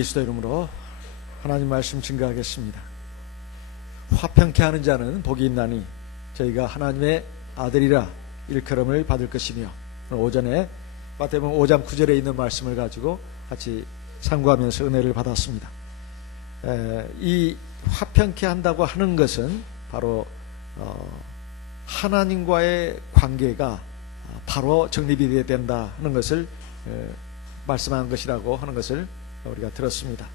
그리스도 이름으로 하나님 말씀 증거하겠습니다. 화평케 하는 자는 복이 있나니 저희가 하나님의 아들이라 일컬음을 받을 것이며, 오늘 오전에 마태복음 5장 9절에 있는 말씀을 가지고 같이 상고하면서 은혜를 받았습니다. 이 화평케 한다고 하는 것은 바로 하나님과의 관계가 바로 정립이 되어야 된다 하는 것을 말씀한 것이라고 하는 것을 우리가 들었습니다.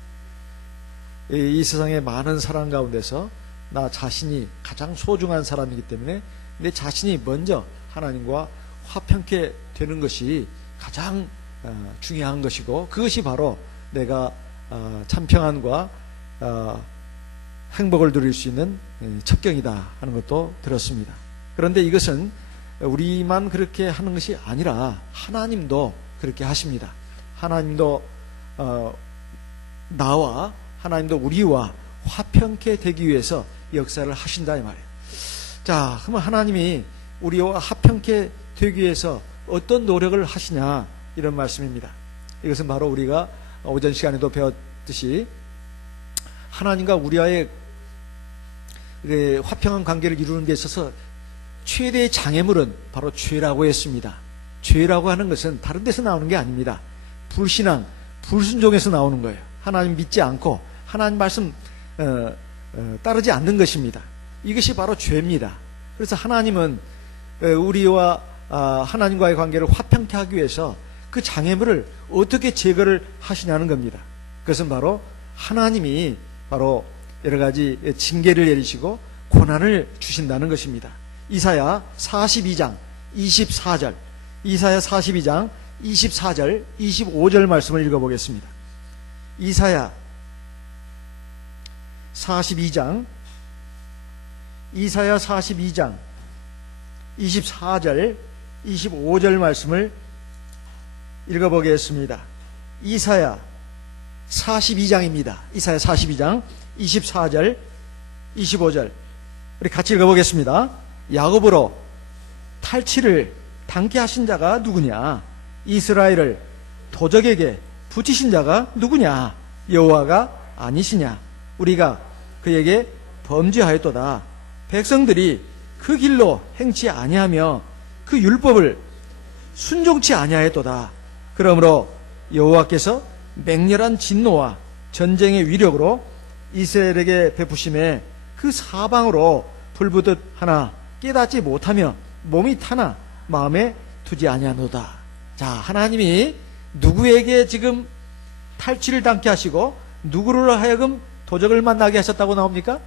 이 세상의 많은 사람 가운데서 나 자신이 가장 소중한 사람이기 때문에 내 자신이 먼저 하나님과 화평케 되는 것이 가장 중요한 것이고, 그것이 바로 내가 참 평안과 행복을 누릴 수 있는 첩경이다 하는 것도 들었습니다. 그런데 이것은 우리만 그렇게 하는 것이 아니라 하나님도 그렇게 하십니다. 하나님도 나와 하나님도 우리와 화평케 되기 위해서 역사를 하신다 이 말이에요. 자, 그러면 하나님이 우리와 화평케 되기 위해서 어떤 노력을 하시냐, 이런 말씀입니다. 이것은 바로 우리가 오전 시간에도 배웠듯이 하나님과 우리와의 화평한 관계를 이루는 데 있어서 최대의 장애물은 바로 죄라고 했습니다. 죄라고 하는 것은 다른 데서 나오는 게 아닙니다. 불신앙, 불순종에서 나오는 거예요. 하나님 믿지 않고 하나님 말씀 따르지 않는 것입니다. 이것이 바로 죄입니다. 그래서 하나님은 우리와 하나님과의 관계를 화평케 하기 위해서 그 장애물을 어떻게 제거를 하시냐는 겁니다. 그것은 바로 하나님이 바로 여러 가지 징계를 내리시고 고난을 주신다는 것입니다. 이사야 42장 24절, 이사야 42장 24절, 25절 말씀을 읽어보겠습니다. 이사야 42장 24절 25절 말씀을 읽어보겠습니다. 이사야 42장입니다. 이사야 42장 24절 25절 우리 같이 읽어보겠습니다. 야곱으로 탈취를 당케 하신 자가 누구냐? 이스라엘을 도적에게 붙이신 자가 누구냐? 여호와가 아니시냐? 우리가 그에게 범죄하였도다. 백성들이 그 길로 행치 아니하며 그 율법을 순종치 아니하였도다. 그러므로 여호와께서 맹렬한 진노와 전쟁의 위력으로 이스라엘에게 베푸심에 그 사방으로 불부듯 하나 깨닫지 못하며 몸이 타나 마음에 두지 아니하노다. 자, 하나님이 누구에게 지금 탈취를 당케 하시고 누구를 하여금 도적을 만나게 하셨다고 나옵니까?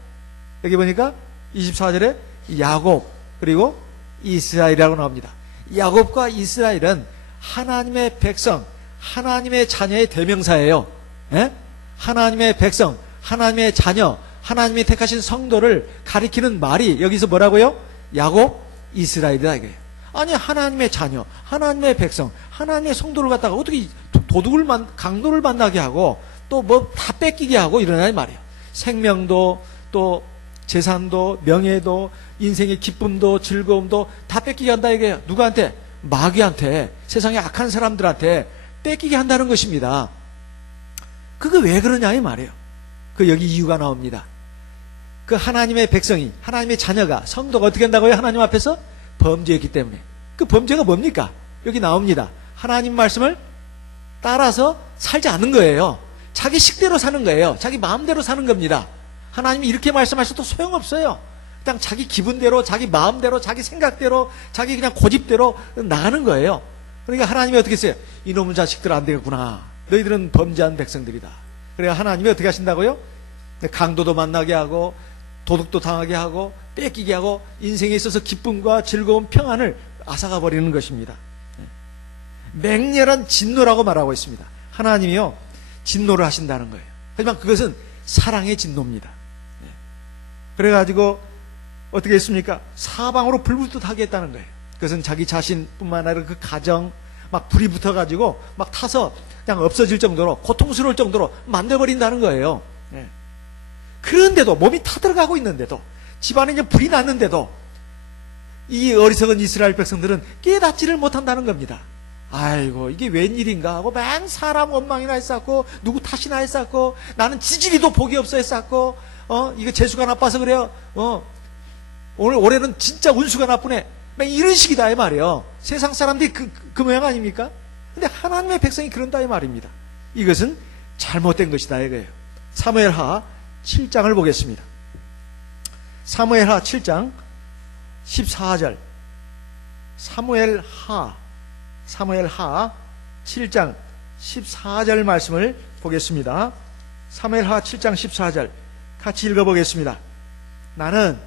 여기 보니까 24절에 야곱 그리고 이스라엘이라고 나옵니다. 야곱과 이스라엘은 하나님의 백성, 하나님의 자녀의 대명사예요. 예? 하나님의 백성, 하나님의 자녀, 하나님이 택하신 성도를 가리키는 말이 여기서 뭐라고요? 야곱, 이스라엘이다 이거예요. 아니, 하나님의 자녀, 하나님의 백성, 하나님의 성도를 갖다가 어떻게 강도를 만나게 하고 또 뭐 다 뺏기게 하고 이러냐 이 말이에요. 생명도 또 재산도 명예도 인생의 기쁨도 즐거움도 다 뺏기게 한다 이거예요. 누구한테? 마귀한테, 세상의 악한 사람들한테 뺏기게 한다는 것입니다. 그거 왜 그러냐 이 말이에요. 그 여기 이유가 나옵니다. 그 하나님의 백성이, 하나님의 자녀가, 성도가 어떻게 한다고요? 하나님 앞에서 범죄했기 때문에. 그 범죄가 뭡니까? 여기 나옵니다. 하나님 말씀을 따라서 살지 않는 거예요. 자기 식대로 사는 거예요. 자기 마음대로 사는 겁니다. 하나님이 이렇게 말씀하셔도 소용없어요. 그냥 자기 기분대로, 자기 마음대로, 자기 생각대로, 자기 그냥 고집대로 나가는 거예요. 그러니까 하나님이 어떻게 했어요? 이놈의 자식들 안 되겠구나. 너희들은 범죄한 백성들이다. 그러니까 하나님이 어떻게 하신다고요? 강도도 만나게 하고 도둑도 당하게 하고 뺏기게 하고 인생에 있어서 기쁨과 즐거움, 평안을 앗아가 버리는 것입니다. 맹렬한 진노라고 말하고 있습니다. 하나님이요, 진노를 하신다는 거예요. 하지만 그것은 사랑의 진노입니다. 그래가지고 어떻게 했습니까? 사방으로 불붙하게 했다는 거예요. 그것은 자기 자신뿐만 아니라 그 가정 막 불이 붙어가지고 막 타서 그냥 없어질 정도로, 고통스러울 정도로 만들어버린다는 거예요. 그런데도, 몸이 타들어가고 있는데도, 집안에 이제 불이 났는데도 이 어리석은 이스라엘 백성들은 깨닫지를 못한다는 겁니다. 아이고 이게 웬일인가 하고 맨 사람 원망이나 했었고 누구 탓이나 했었고 나는 지지리도 복이 없어 했었고 이거 재수가 나빠서 그래요. 올해는 진짜 운수가 나쁘네. 맨 이런 식이다 이 말이에요. 세상 사람들이 그 모양 아닙니까? 근데 하나님의 백성이 그런다 이 말입니다. 이것은 잘못된 것이다 이거예요. 사무엘하 7장을 보겠습니다. 사무엘하 7장 14절. 사무엘하 7장 14절 말씀을 보겠습니다. 사무엘하 7장 14절 같이 읽어보겠습니다. 나는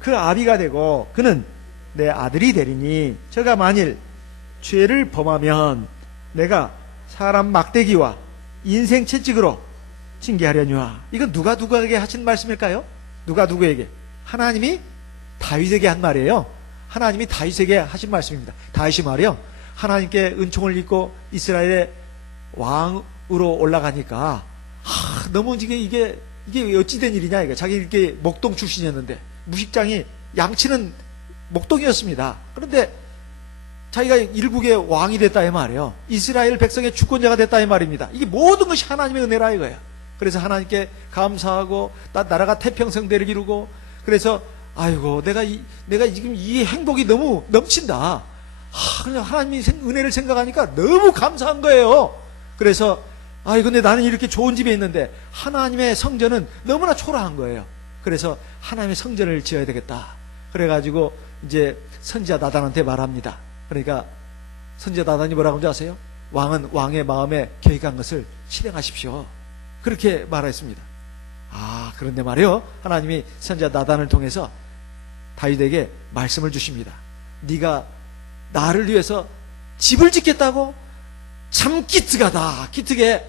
그 아비가 되고 그는 내 아들이 되리니 저가 만일 죄를 범하면 내가 사람 막대기와 인생 채찍으로 징계하려니와. 이건 누가 누구에게 하신 말씀일까요? 누가 누구에게? 하나님이 다윗에게 한 말이에요. 하나님이 다윗에게 하신 말씀입니다. 다윗이 말이요, 하나님께 은총을 입고 이스라엘의 왕으로 올라가니까 너무 이게 어찌된 일이냐 이거. 자기 이렇게 목동 출신이었는데 무식장이 양치는 목동이었습니다. 그런데 자기가 일국의 왕이 됐다 이 말이에요. 이스라엘 백성의 주권자가 됐다 이 말입니다. 이게 모든 것이 하나님의 은혜라 이거예요. 그래서 하나님께 감사하고 나라가 태평성대를 이루고, 그래서 아이고 내가 지금 이 행복이 너무 넘친다. 하나님이 은혜를 생각하니까 너무 감사한 거예요. 그래서 근데 나는 이렇게 좋은 집에 있는데 하나님의 성전은 너무나 초라한 거예요. 그래서 하나님의 성전을 지어야 되겠다. 그래가지고 이제 선지자 나단한테 말합니다. 그러니까 선지자 나단이 뭐라고 하는지 아세요? 왕은 왕의 마음에 계획한 것을 실행하십시오. 그렇게 말했습니다. 그런데 말이요, 하나님이 선지자 나단을 통해서 다윗에게 말씀을 주십니다. 네가 나를 위해서 집을 짓겠다고? 참 기특하다. 기특해.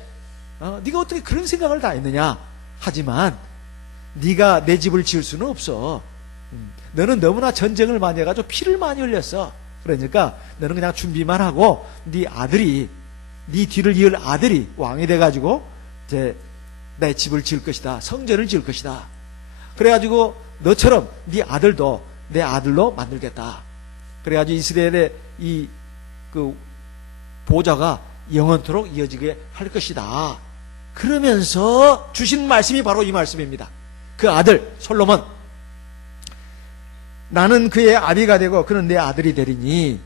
네가 어떻게 그런 생각을 다 했느냐? 하지만 네가 내 집을 지을 수는 없어. 너는 너무나 전쟁을 많이 해가지고 피를 많이 흘렸어. 그러니까 너는 그냥 준비만 하고 네 뒤를 이을 아들이 왕이 돼가지고 이제 내 집을 지을 것이다. 성전을 지을 것이다. 그래가지고 너처럼 네 아들도 내 아들로 만들겠다. 그래가지고 이스라엘의 그 보좌가 영원토록 이어지게 할 것이다. 그러면서 주신 말씀이 바로 이 말씀입니다. 그 아들 솔로몬, 나는 그의 아비가 되고 그는 내 아들이 되리니,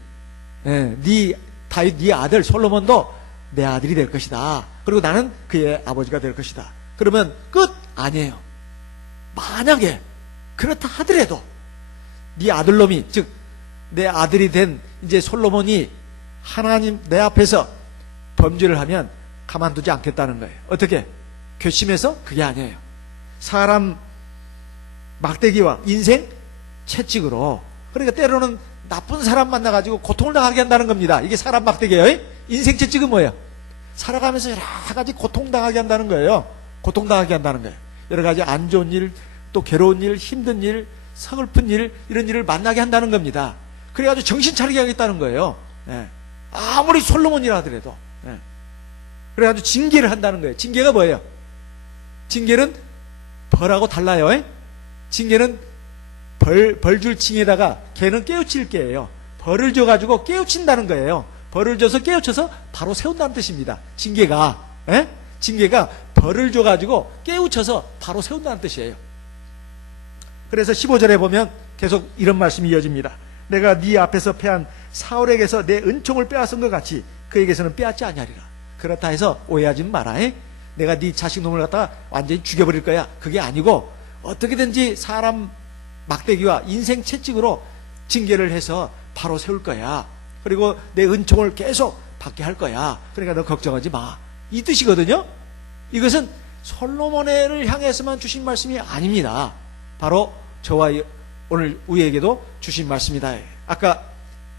다윗 네 아들 솔로몬도 내 아들이 될 것이다. 그리고 나는 그의 아버지가 될 것이다. 그러면 끝? 아니에요. 만약에 그렇다 하더라도 네 아들놈이, 즉 내 아들이 된 이제 솔로몬이 하나님 내 앞에서 범죄를 하면 가만두지 않겠다는 거예요. 어떻게? 괘씸해서? 그게 아니에요. 사람 막대기와 인생 채찍으로. 그러니까 때로는 나쁜 사람 만나가지고 고통을 당하게 한다는 겁니다. 이게 사람 막대기예요. 인생 채찍은 뭐예요? 살아가면서 여러 가지 고통당하게 한다는 거예요. 고통당하게 한다는 거예요. 여러 가지 안 좋은 일, 또 괴로운 일, 힘든 일, 서글픈 일, 이런 일을 만나게 한다는 겁니다. 그래가지고 정신 차리게 하겠다는 거예요. 아무리 솔로몬이라 하더라도. 그래가지고 징계를 한다는 거예요. 징계가 뭐예요? 징계는 벌하고 달라요. 징계는 벌 줄 징에다가 걔는 깨우칠 게예요. 벌을 줘가지고 깨우친다는 거예요. 벌을 줘서 깨우쳐서 바로 세운다는 뜻입니다. 징계가 벌을 줘가지고 깨우쳐서 바로 세운다는 뜻이에요. 그래서 15절에 보면 계속 이런 말씀이 이어집니다. 내가 네 앞에서 패한 사울에게서 내 은총을 빼앗은 것 같이 그에게서는 빼앗지 아니하리라. 그렇다 해서 오해하지 마라. 내가 네 자식 놈을 갖다가 완전히 죽여버릴 거야. 그게 아니고 어떻게든지 사람 막대기와 인생 채찍으로 징계를 해서 바로 세울 거야. 그리고 내 은총을 계속 받게 할 거야. 그러니까 너 걱정하지 마. 이 뜻이거든요. 이것은 솔로몬을 향해서만 주신 말씀이 아닙니다. 바로 저와 오늘 우리에게도 주신 말씀이다. 아까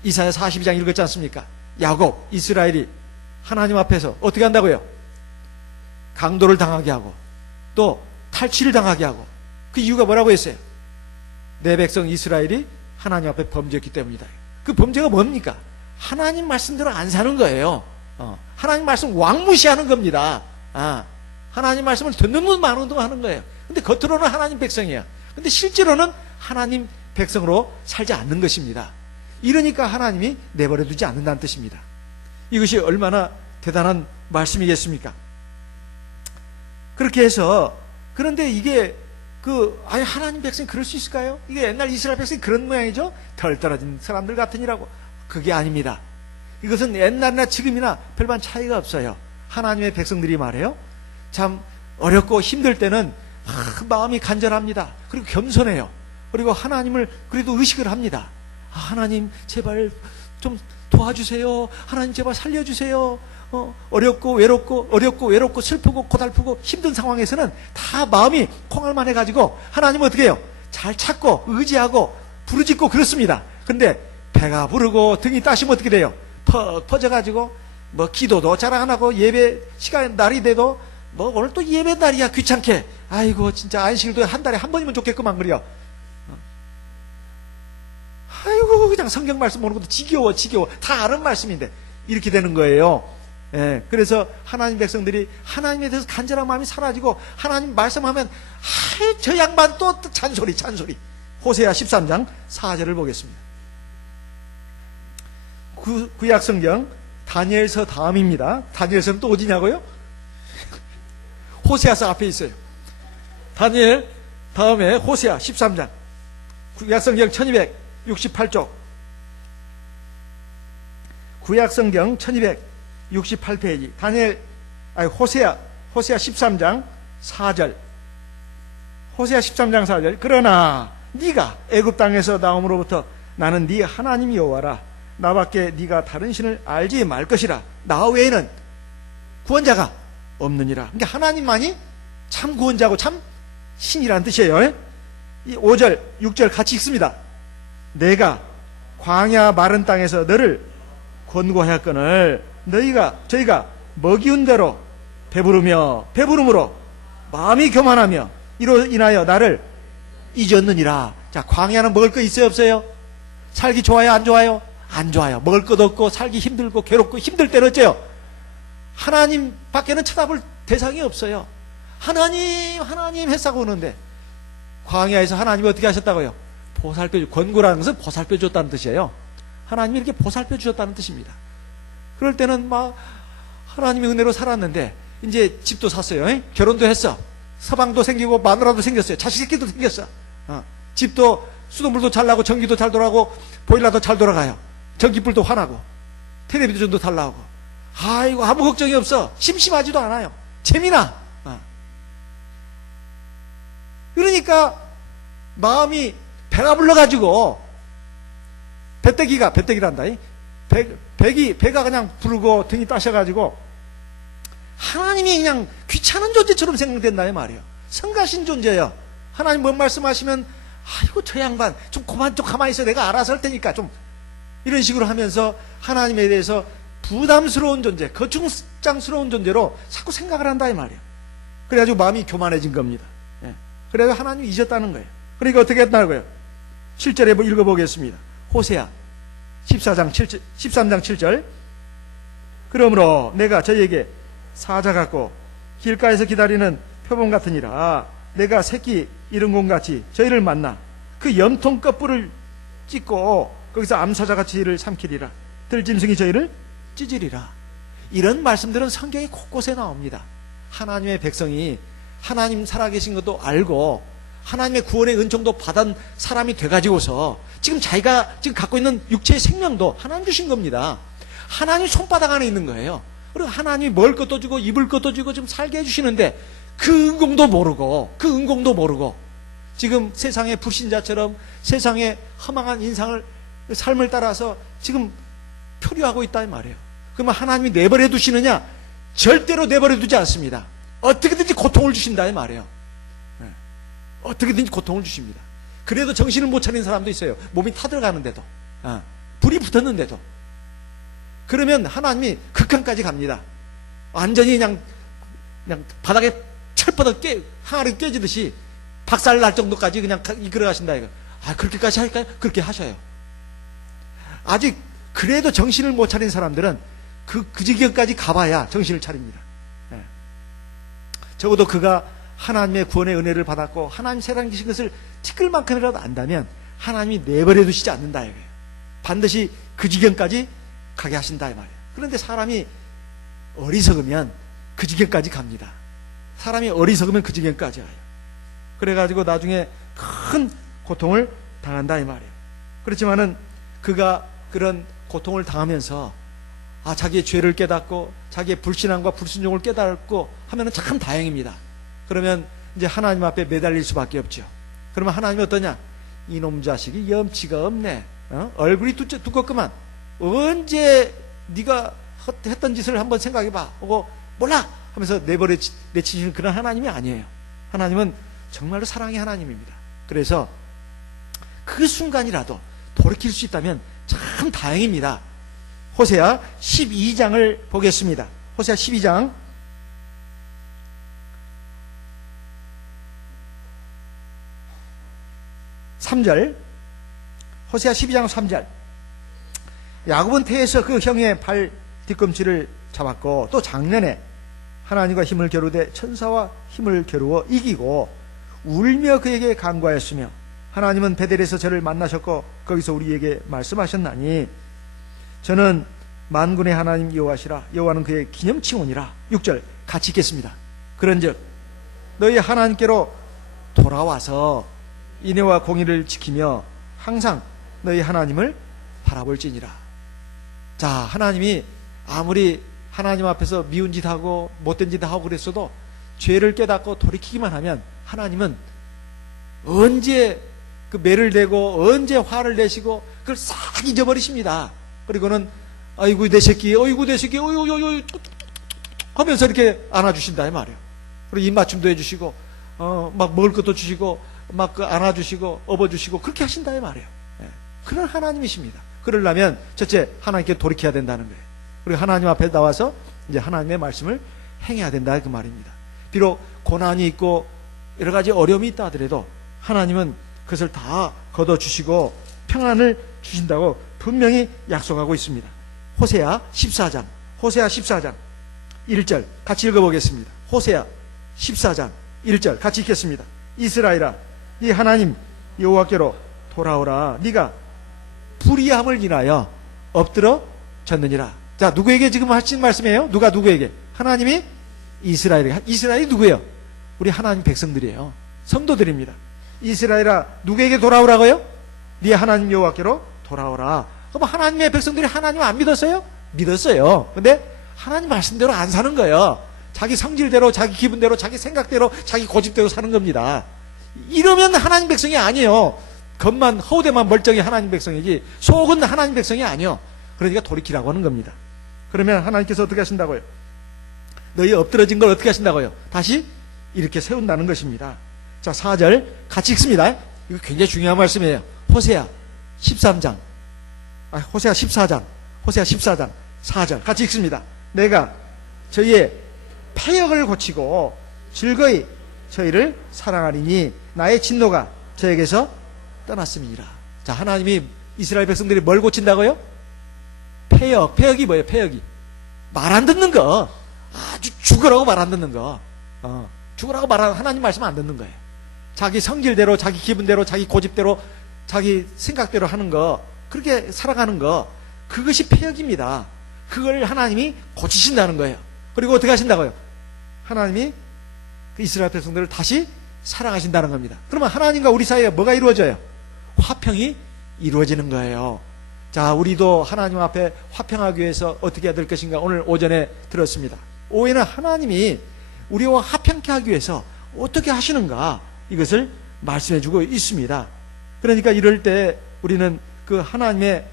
이사야 42장 읽었지 않습니까? 야곱, 이스라엘이 하나님 앞에서 어떻게 한다고요? 강도를 당하게 하고 또 탈취를 당하게 하고, 그 이유가 뭐라고 했어요? 내 백성 이스라엘이 하나님 앞에 범죄했기 때문이다. 그 범죄가 뭡니까? 하나님 말씀대로 안 사는 거예요. 하나님 말씀 왕무시하는 겁니다. 하나님 말씀을 듣는 분 많은 동안 하는 거예요. 근데 겉으로는 하나님 백성이야. 근데 실제로는 하나님 백성으로 살지 않는 것입니다. 이러니까 하나님이 내버려 두지 않는다는 뜻입니다. 이것이 얼마나 대단한 말씀이겠습니까? 그렇게 해서, 그런데 이게 아니 하나님 백성이 그럴 수 있을까요? 이게 옛날 이스라엘 백성이 그런 모양이죠? 덜 떨어진 사람들 같으니라고. 그게 아닙니다. 이것은 옛날이나 지금이나 별반 차이가 없어요. 하나님의 백성들이 말해요. 참 어렵고 힘들 때는 마음이 간절합니다. 그리고 겸손해요. 그리고 하나님을 그래도 의식을 합니다. 하나님 제발 좀 도와주세요. 하나님 제발 살려주세요. 어렵고 외롭고 슬프고 고달프고 힘든 상황에서는 다 마음이 콩알만 해가지고 하나님 어떻게 해요? 잘 찾고 의지하고 부르짖고 그렇습니다. 근데 배가 부르고 등이 따시면 어떻게 돼요? 퍽 퍼져가지고 뭐 기도도 잘 안 하고 예배 시간 날이 돼도 뭐 오늘 또 예배 날이야 귀찮게, 아이고 진짜 안식일도 한 달에 한 번이면 좋겠구만 그래요. 아이고 그냥 성경 말씀 보는 것도 지겨워 다 아는 말씀인데 이렇게 되는 거예요. 예, 그래서 하나님 백성들이 하나님에 대해서 간절한 마음이 사라지고 하나님 말씀하면 저 양반 또 잔소리. 호세아 13장 4절을 보겠습니다. 구약성경 다니엘서 다음입니다. 다니엘서는 또 어디냐고요? 호세아서 앞에 있어요. 다니엘 다음에 호세아 13장, 구약성경 1268쪽, 구약성경 1268페이지, 호세아 13장 4절. 호세아 13장 4절. 그러나 네가 애굽 땅에서 나옴으로부터 나는 네 하나님 여호와라. 나밖에 네가 다른 신을 알지 말 것이라. 나 외에는 구원자가 없느니라. 그러니까 하나님만이 참 구원자고 참 신이라는 뜻이에요. 이 5절 6절 같이 읽습니다. 내가 광야 마른 땅에서 너를 권고하였거늘 저희가 먹이운 대로 배부름으로 마음이 교만하며 이로 인하여 나를 잊었느니라. 자, 광야는 먹을 거 있어요 없어요? 살기 좋아요 안 좋아요? 안 좋아요. 먹을 것 없고 살기 힘들고 괴롭고 힘들 때는 어째요? 하나님 밖에는 쳐다볼 대상이 없어요. 하나님 했다고 오는데 광야에서 하나님이 어떻게 하셨다고요? 권고라는 것은 보살펴 줬다는 뜻이에요. 하나님이 이렇게 보살펴 주셨다는 뜻입니다. 그럴 때는 막 하나님의 은혜로 살았는데 이제 집도 샀어요. 결혼도 했어. 서방도 생기고 마누라도 생겼어요. 자식 새끼도 생겼어. 집도 수돗물도 잘 나고 전기도 잘 돌아가고 보일러도 잘 돌아가요. 전기불도 환하고 텔레비전도 잘 나오고. 아이고 아무 걱정이 없어. 심심하지도 않아요. 재미나. 그러니까 마음이 배가 불러가지고 배때기란다. 배가 그냥 부르고 등이 따셔가지고 하나님이 그냥 귀찮은 존재처럼 생각된다 이 말이에요. 성가신 존재예요. 하나님 뭔 말씀하시면 아이고 저 양반 좀 가만히 있어 내가 알아서 할 테니까 좀 이런 식으로 하면서 하나님에 대해서 부담스러운 존재, 거추장스러운 존재로 자꾸 생각을 한다 이 말이에요. 그래가지고 마음이 교만해진 겁니다. 그래서 하나님이 잊었다는 거예요. 그러니까 어떻게 했다고요? 7절에 뭐 읽어보겠습니다. 호세아 13장 7절. 그러므로 내가 저희에게 사자 같고 길가에서 기다리는 표범 같으니라. 내가 새끼 이른곰같이 저희를 만나 그 염통 끝불을 찢고 거기서 암사자같이 이를 삼키리라. 들짐승이 저희를 찢으리라. 이런 말씀들은 성경에 곳곳에 나옵니다. 하나님의 백성이 하나님 살아계신 것도 알고 하나님의 구원의 은총도 받은 사람이 돼가지고서 지금 자기가 지금 갖고 있는 육체의 생명도 하나님 주신 겁니다. 하나님 손바닥 안에 있는 거예요. 그리고 하나님이 먹을 것도 주고 입을 것도 주고 좀 살게 해주시는데 그 은공도 모르고 지금 세상의 불신자처럼 세상의 허망한 삶을 따라서 지금 표류하고 있다 이 말이에요. 그러면 하나님이 내버려 두시느냐? 절대로 내버려 두지 않습니다. 어떻게든지 고통을 주신다 이 말이에요. 어떻게든지 고통을 주십니다. 그래도 정신을 못 차린 사람도 있어요. 몸이 타들어가는데도 불이 붙었는데도. 그러면 하나님이 극한까지 갑니다. 완전히 그냥 바닥에 철버덕 항아리 깨지듯이 박살 날 정도까지 그냥 이끌어 가신다 이거. 그렇게까지 할까요? 그렇게 하셔요. 아직 그래도 정신을 못 차린 사람들은 그 지경까지 가봐야 정신을 차립니다. 적어도 그가 하나님의 구원의 은혜를 받았고 하나님 세상 주신 것을 티끌만큼이라도 안다면 하나님이 내버려 두시지 않는다 이거예요. 반드시 그 지경까지 가게 하신다 이 말이에요. 그런데 사람이 어리석으면 그 지경까지 갑니다. 사람이 어리석으면 그 지경까지 가요. 그래가지고 나중에 큰 고통을 당한다 이 말이에요. 그렇지만은 그가 그런 고통을 당하면서 자기의 죄를 깨닫고 자기의 불신앙과 불순종을 깨닫고 하면은 참 다행입니다. 그러면 이제 하나님 앞에 매달릴 수밖에 없죠. 그러면 하나님이 어떠냐? 이놈 자식이 염치가 없네. 얼굴이 두껍구만. 언제 네가 했던 짓을 한번 생각해봐. 하고 몰라 하면서 내치시는 그런 하나님이 아니에요. 하나님은 정말로 사랑의 하나님입니다. 그래서 그 순간이라도 돌이킬 수 있다면 참 다행입니다. 호세아 12장을 보겠습니다. 호세아 12장 3절. 호세아 12장 3절. 야곱은 태에서 그 형의 발 뒤꿈치를 잡았고 또 작년에 하나님과 힘을 겨루되 천사와 힘을 겨루어 이기고 울며 그에게 간구하였으며 하나님은 베델에서 저를 만나셨고 거기서 우리에게 말씀하셨나니 저는 만군의 하나님 여호와시라. 여호와는 그의 기념치원이라. 6절 같이 읽겠습니다. 그런즉 너희 하나님께로 돌아와서 인애와 공의를 지키며 항상 너희 하나님을 바라볼지니라. 자, 하나님이 아무리 하나님 앞에서 미운 짓 하고 못된 짓 하고 그랬어도 죄를 깨닫고 돌이키기만 하면 하나님은 언제 그 매를 대고 언제 화를 내시고 그걸 싹 잊어버리십니다. 그리고는 아이고 내 새끼, 어이구 내 새끼, 어이구 하면서 이렇게 안아주신다 이 말이에요. 그리고 입맞춤도 해주시고 막 먹을 것도 주시고 막 그 안아주시고 업어주시고 그렇게 하신다 이 말이에요. 그런 하나님이십니다. 그러려면 첫째 하나님께 돌이켜야 된다는 거예요. 그리고 하나님 앞에 나와서 이제 하나님의 말씀을 행해야 된다 그 말입니다. 비록 고난이 있고 여러 가지 어려움이 있다 하더라도 하나님은 그것을 다 걷어주시고 평안을 주신다고 분명히 약속하고 있습니다. 호세아 14장 1절 같이 읽어보겠습니다. 호세아 14장 1절 같이 읽겠습니다. 이스라엘아 네 하나님 여호와께로 돌아오라. 네가 불의함을 인하여 엎드러 졌느니라. 자, 누구에게 지금 하신 말씀이에요? 누구에게? 하나님이 이스라엘에게. 이스라엘이 누구예요? 우리 하나님 백성들이에요. 성도들입니다. 이스라엘아 누구에게 돌아오라고요? 네 하나님 여호와께로 돌아오라. 그럼 하나님의 백성들이 하나님 안 믿었어요? 믿었어요. 근데 하나님 말씀대로 안 사는 거예요. 자기 성질대로, 자기 기분대로, 자기 생각대로, 자기 고집대로 사는 겁니다. 이러면 하나님 백성이 아니에요. 겉만 허우대만 멀쩡히 하나님 백성이지 속은 하나님 백성이 아니요. 그러니까 돌이키라고 하는 겁니다. 그러면 하나님께서 어떻게 하신다고요? 너희 엎드러진 걸 어떻게 하신다고요? 다시 이렇게 세운다는 것입니다. 자, 4절 같이 읽습니다. 이거 굉장히 중요한 말씀이에요. 호세아 14장 4절 같이 읽습니다. 내가 저희의 패역을 고치고 즐거이 저희를 사랑하리니 나의 진노가 저에게서 떠났음이니라. 자, 하나님이 이스라엘 백성들이 뭘 고친다고요? 패역이 뭐예요? 패역이 말 안 듣는 거, 아주 죽으라고 말 안 듣는 거, 죽으라고 말하는 하나님 말씀 안 듣는 거예요. 자기 성질대로, 자기 기분대로, 자기 고집대로, 자기 생각대로 하는 거, 그렇게 살아가는 거, 그것이 패역입니다. 그걸 하나님이 고치신다는 거예요. 그리고 어떻게 하신다고요? 하나님이 그 이스라엘 백성들을 다시 사랑하신다는 겁니다. 그러면 하나님과 우리 사이에 뭐가 이루어져요? 화평이 이루어지는 거예요. 자, 우리도 하나님 앞에 화평하기 위해서 어떻게 해야 될 것인가 오늘 오전에 들었습니다. 오후에는 하나님이 우리와 화평케 하기 위해서 어떻게 하시는가 이것을 말씀해주고 있습니다. 그러니까 이럴 때 우리는 그 하나님의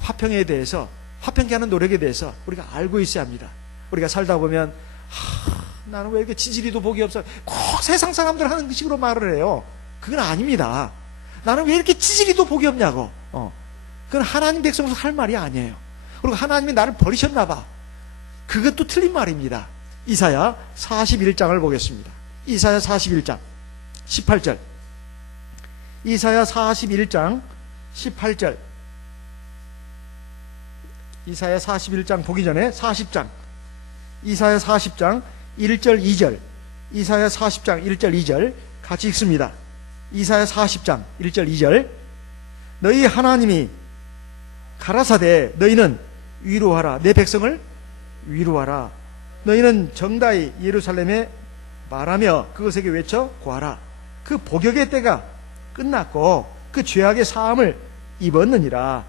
화평에 대해서, 화평케 하는 노력에 대해서 우리가 알고 있어야 합니다. 우리가 살다 보면 나는 왜 이렇게 지지리도 복이 없어, 꼭 세상 사람들 하는 식으로 말을 해요. 그건 아닙니다. 나는 왜 이렇게 지지리도 복이 없냐고. 그건 하나님 백성으로서 할 말이 아니에요. 그리고 하나님이 나를 버리셨나 봐, 그것도 틀린 말입니다. 이사야 41장을 보겠습니다. 이사야 41장 18절. 이사야 41장 18절. 이사야 41장 보기 전에 40장. 이사야 40장 1절 2절. 이사야 40장 1절 2절 같이 읽습니다. 이사야 40장 1절 2절. 너희 하나님이 가라사대 너희는 위로하라. 내 백성을 위로하라. 너희는 정다이 예루살렘에 말하며 그것에게 외쳐 고하라. 그 복역의 때가 끝났고 그 죄악의 사함을 입었느니라.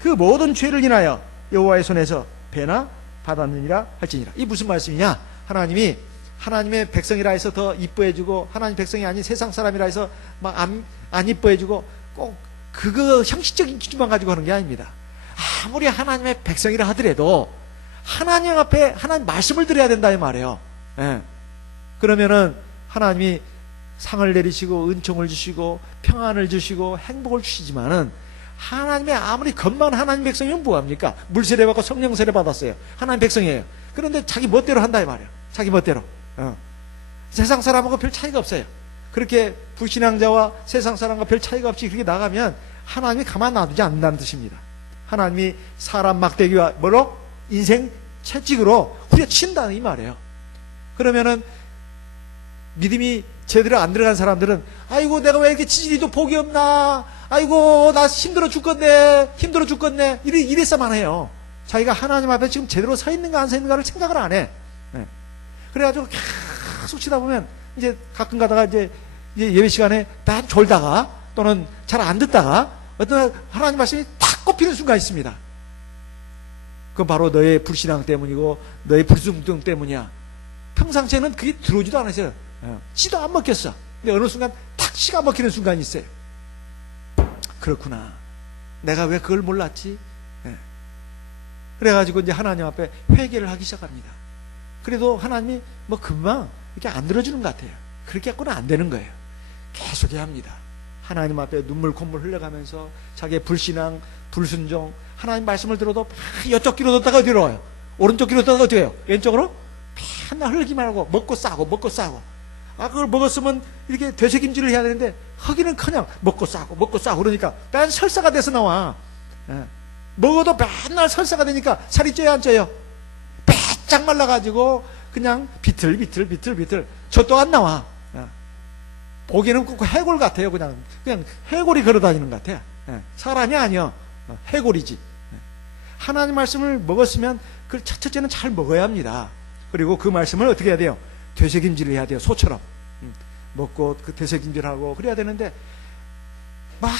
그 모든 죄를 인하여 여호와의 손에서 배나 받았느니라 할지니라. 이 무슨 말씀이냐? 하나님이 하나님의 백성이라 해서 더 이뻐해주고 하나님 백성이 아닌 세상 사람이라 해서 막 안 이뻐해주고 꼭 그거 형식적인 기준만 가지고 하는 게 아닙니다. 아무리 하나님의 백성이라 하더라도 하나님 앞에 하나님 말씀을 드려야 된다 이 말이에요. 예. 그러면은 하나님이 상을 내리시고 은총을 주시고 평안을 주시고 행복을 주시지만은 하나님의 아무리 겉만 하나님 백성이면 뭐합니까? 물세례 받고 성령 세례 받았어요. 하나님 백성이에요. 그런데 자기 멋대로 한다 이 말이에요. 자기 멋대로. 세상 사람하고 별 차이가 없어요. 그렇게 불신앙자와 세상 사람과 별 차이가 없이 그렇게 나가면 하나님이 가만 놔두지 않는다는 뜻입니다. 하나님이 사람 막대기와 뭐로? 인생 채찍으로 후려친다는 이 말이에요. 그러면은 믿음이 제대로 안 들어간 사람들은 아이고 내가 왜 이렇게 지지리도 복이 없나, 아이고 나 힘들어 죽겠네 이랬어만 해요. 자기가 하나님 앞에 지금 제대로 서 있는가 안 서 있는가를 생각을 안 해. 그래가지고 계속 치다 보면 이제 가끔 가다가 이제 예배 시간에 딱 졸다가 또는 잘 안 듣다가 어떤 하나님 말씀이 탁 꼽히는 순간이 있습니다. 그건 바로 너의 불신앙 때문이고 너의 불순종 때문이야. 평상시에는 그게 들어오지도 않았어요. 씨도 안 먹혔어. 근데 어느 순간 탁 씨가 먹히는 순간이 있어요. 그렇구나. 내가 왜 그걸 몰랐지? 그래가지고 이제 하나님 앞에 회개를 하기 시작합니다. 그래도 하나님이 뭐 금방 이렇게 안 들어주는 것 같아요. 그렇게 갖고는 안 되는 거예요. 계속 해야 합니다. 하나님 앞에 눈물 콧물 흘려가면서 자기의 불신앙, 불순종, 하나님 말씀을 들어도 이쪽 귀로 넣다가 어디로 와요? 오른쪽 귀로 넣다가 어디로 와요? 왼쪽으로? 맨날 흘리기만 하고 먹고 싸고 그걸 먹었으면 이렇게 되새김질을 해야 되는데 하기는커녕 먹고 싸고 그러니까 맨 설사가 돼서 나와. 먹어도 맨날 설사가 되니까 살이 쪄야 안 쪄요? 빼짝 말라가지고 그냥 비틀 저 또 안 나와. 보기에는 꼭 해골 같아요. 그냥 해골이 걸어다니는 것 같아요. 사람이 아니요, 해골이지. 하나님 말씀을 먹었으면 그걸 첫째는 잘 먹어야 합니다. 그리고 그 말씀을 어떻게 해야 돼요? 되새김질을 해야 돼요. 소처럼 먹고 그 되새김질하고 그래야 되는데 막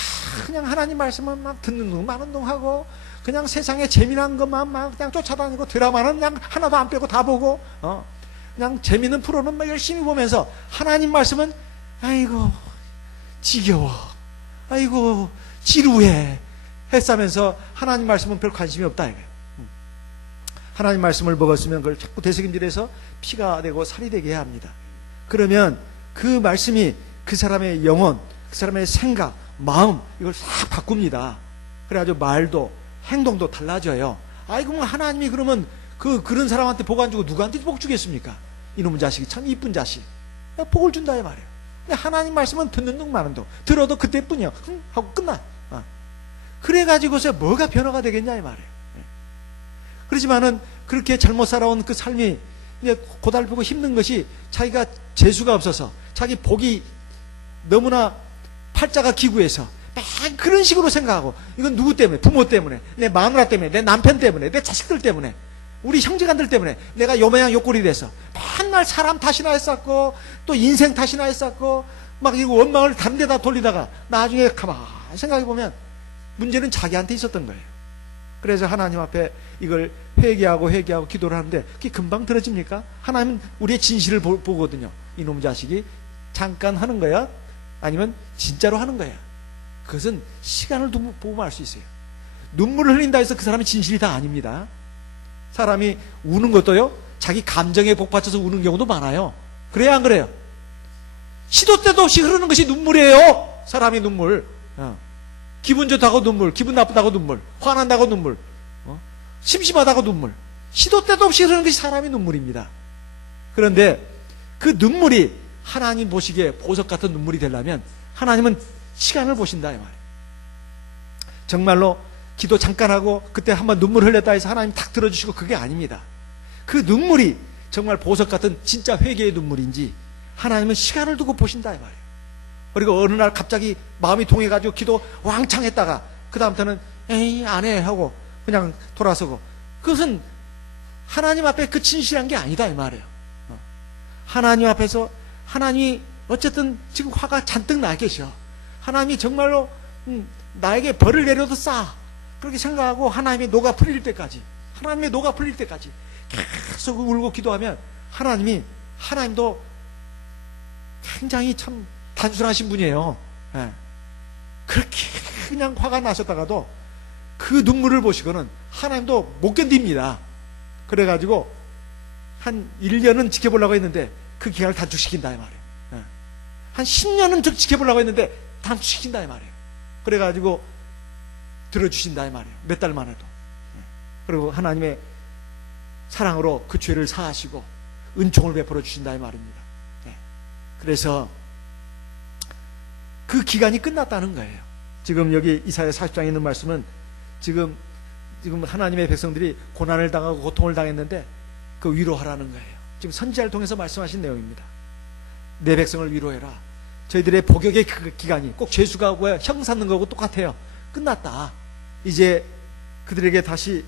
그냥 하나님 말씀은 막 듣는 둥 마는 둥 하고 그냥 세상에 재미난 것만 막 그냥 쫓아다니고 드라마는 그냥 하나도 안 빼고 다 보고 그냥 재미있는 프로는 막 열심히 보면서 하나님 말씀은 아이고 지겨워, 아이고 지루해 했으면서 하나님 말씀은 별 관심이 없다 이거예요. 하나님 말씀을 먹었으면 그걸 자꾸 되새김질해서 피가 되고 살이 되게 해야 합니다. 그러면 그 말씀이 그 사람의 영혼, 그 사람의 생각, 마음 이걸 싹 바꿉니다. 그래가지고 말도 행동도 달라져요. 아이고 뭐 하나님이 그러면 그런 사람한테 복 안 주고 누구한테 복 주겠습니까? 이놈의 자식이 참 이쁜 자식 복을 준다 이 말이에요. 근데 하나님 말씀은 듣는 둥 마는 둥 들어도 그때뿐이야 하고 끝나. 그래가지고서 뭐가 변화가 되겠냐 이 말이에요. 그렇지만은 그렇게 잘못 살아온 그 삶이 이제 고달프고 힘든 것이 자기가 재수가 없어서 자기 복이 너무나 팔자가 기구해서 맨 그런 식으로 생각하고 이건 누구 때문에? 부모 때문에, 내 마누라 때문에, 내 남편 때문에, 내 자식들 때문에, 우리 형제간들 때문에 내가 요 모양 요 꼴이 돼서 맨날 사람 탓이나 했었고 또 인생 탓이나 했었고 막 이거 원망을 다른 데다 돌리다가 나중에 가만히 생각해보면 문제는 자기한테 있었던 거예요. 그래서 하나님 앞에 이걸 회개하고 기도를 하는데 그게 금방 들어집니까? 하나님은 우리의 진실을 보거든요. 이놈 자식이 잠깐 하는 거야? 아니면 진짜로 하는 거야? 그것은 시간을 두고 보면 알 수 있어요. 눈물을 흘린다 해서 그 사람이 진실이 다 아닙니다. 사람이 우는 것도요, 자기 감정에 복받쳐서 우는 경우도 많아요. 그래야 안 그래요? 시도 때도 없이 흐르는 것이 눈물이에요. 사람의 눈물. 기분 좋다고 눈물, 기분 나쁘다고 눈물, 화난다고 눈물, 심심하다고 눈물. 시도 때도 없이 흐르는 것이 사람의 눈물입니다. 그런데 그 눈물이 하나님 보시기에 보석 같은 눈물이 되려면 하나님은 시간을 보신다 이 말이에요. 정말로 기도 잠깐 하고 그때 한번 눈물 흘렸다 해서 하나님 탁 들어주시고 그게 아닙니다. 그 눈물이 정말 보석 같은 진짜 회개의 눈물인지 하나님은 시간을 두고 보신다 이 말이에요. 그리고 어느 날 갑자기 마음이 통해가지고 기도 왕창 했다가 그 다음부터는 에이 안 해 하고 그냥 돌아서고 그것은 하나님 앞에 그 진실한 게 아니다 이 말이에요. 하나님 앞에서 하나님이 어쨌든 지금 화가 잔뜩 나 계셔. 하나님이 정말로 나에게 벌을 내려도 싸 그렇게 생각하고 하나님의 노가 풀릴 때까지 계속 울고 기도하면 하나님도 굉장히 참 단순하신 분이에요. 예. 그렇게 그냥 화가 나셨다가도 그 눈물을 보시고는 하나님도 못 견딥니다. 그래가지고 한 1년은 지켜보려고 했는데 그 기간을 단축시킨다 이 말이에요. 예. 한 10년은 지켜보려고 했는데 단축시킨다 이 말이에요. 그래가지고 들어주신다 이 말이에요. 몇 달만 해도. 예. 그리고 하나님의 사랑으로 그 죄를 사하시고 은총을 베풀어 주신다 이 말입니다. 예. 그래서 그 기간이 끝났다는 거예요. 지금 여기 이사야 40장에 있는 말씀은 지금 하나님의 백성들이 고난을 당하고 고통을 당했는데 그 위로하라는 거예요. 지금 선지자를 통해서 말씀하신 내용입니다. 내 백성을 위로해라. 저희들의 복역의 그 기간이 꼭 죄수가 형 쌓는 거고 똑같아요. 끝났다. 이제 그들에게 다시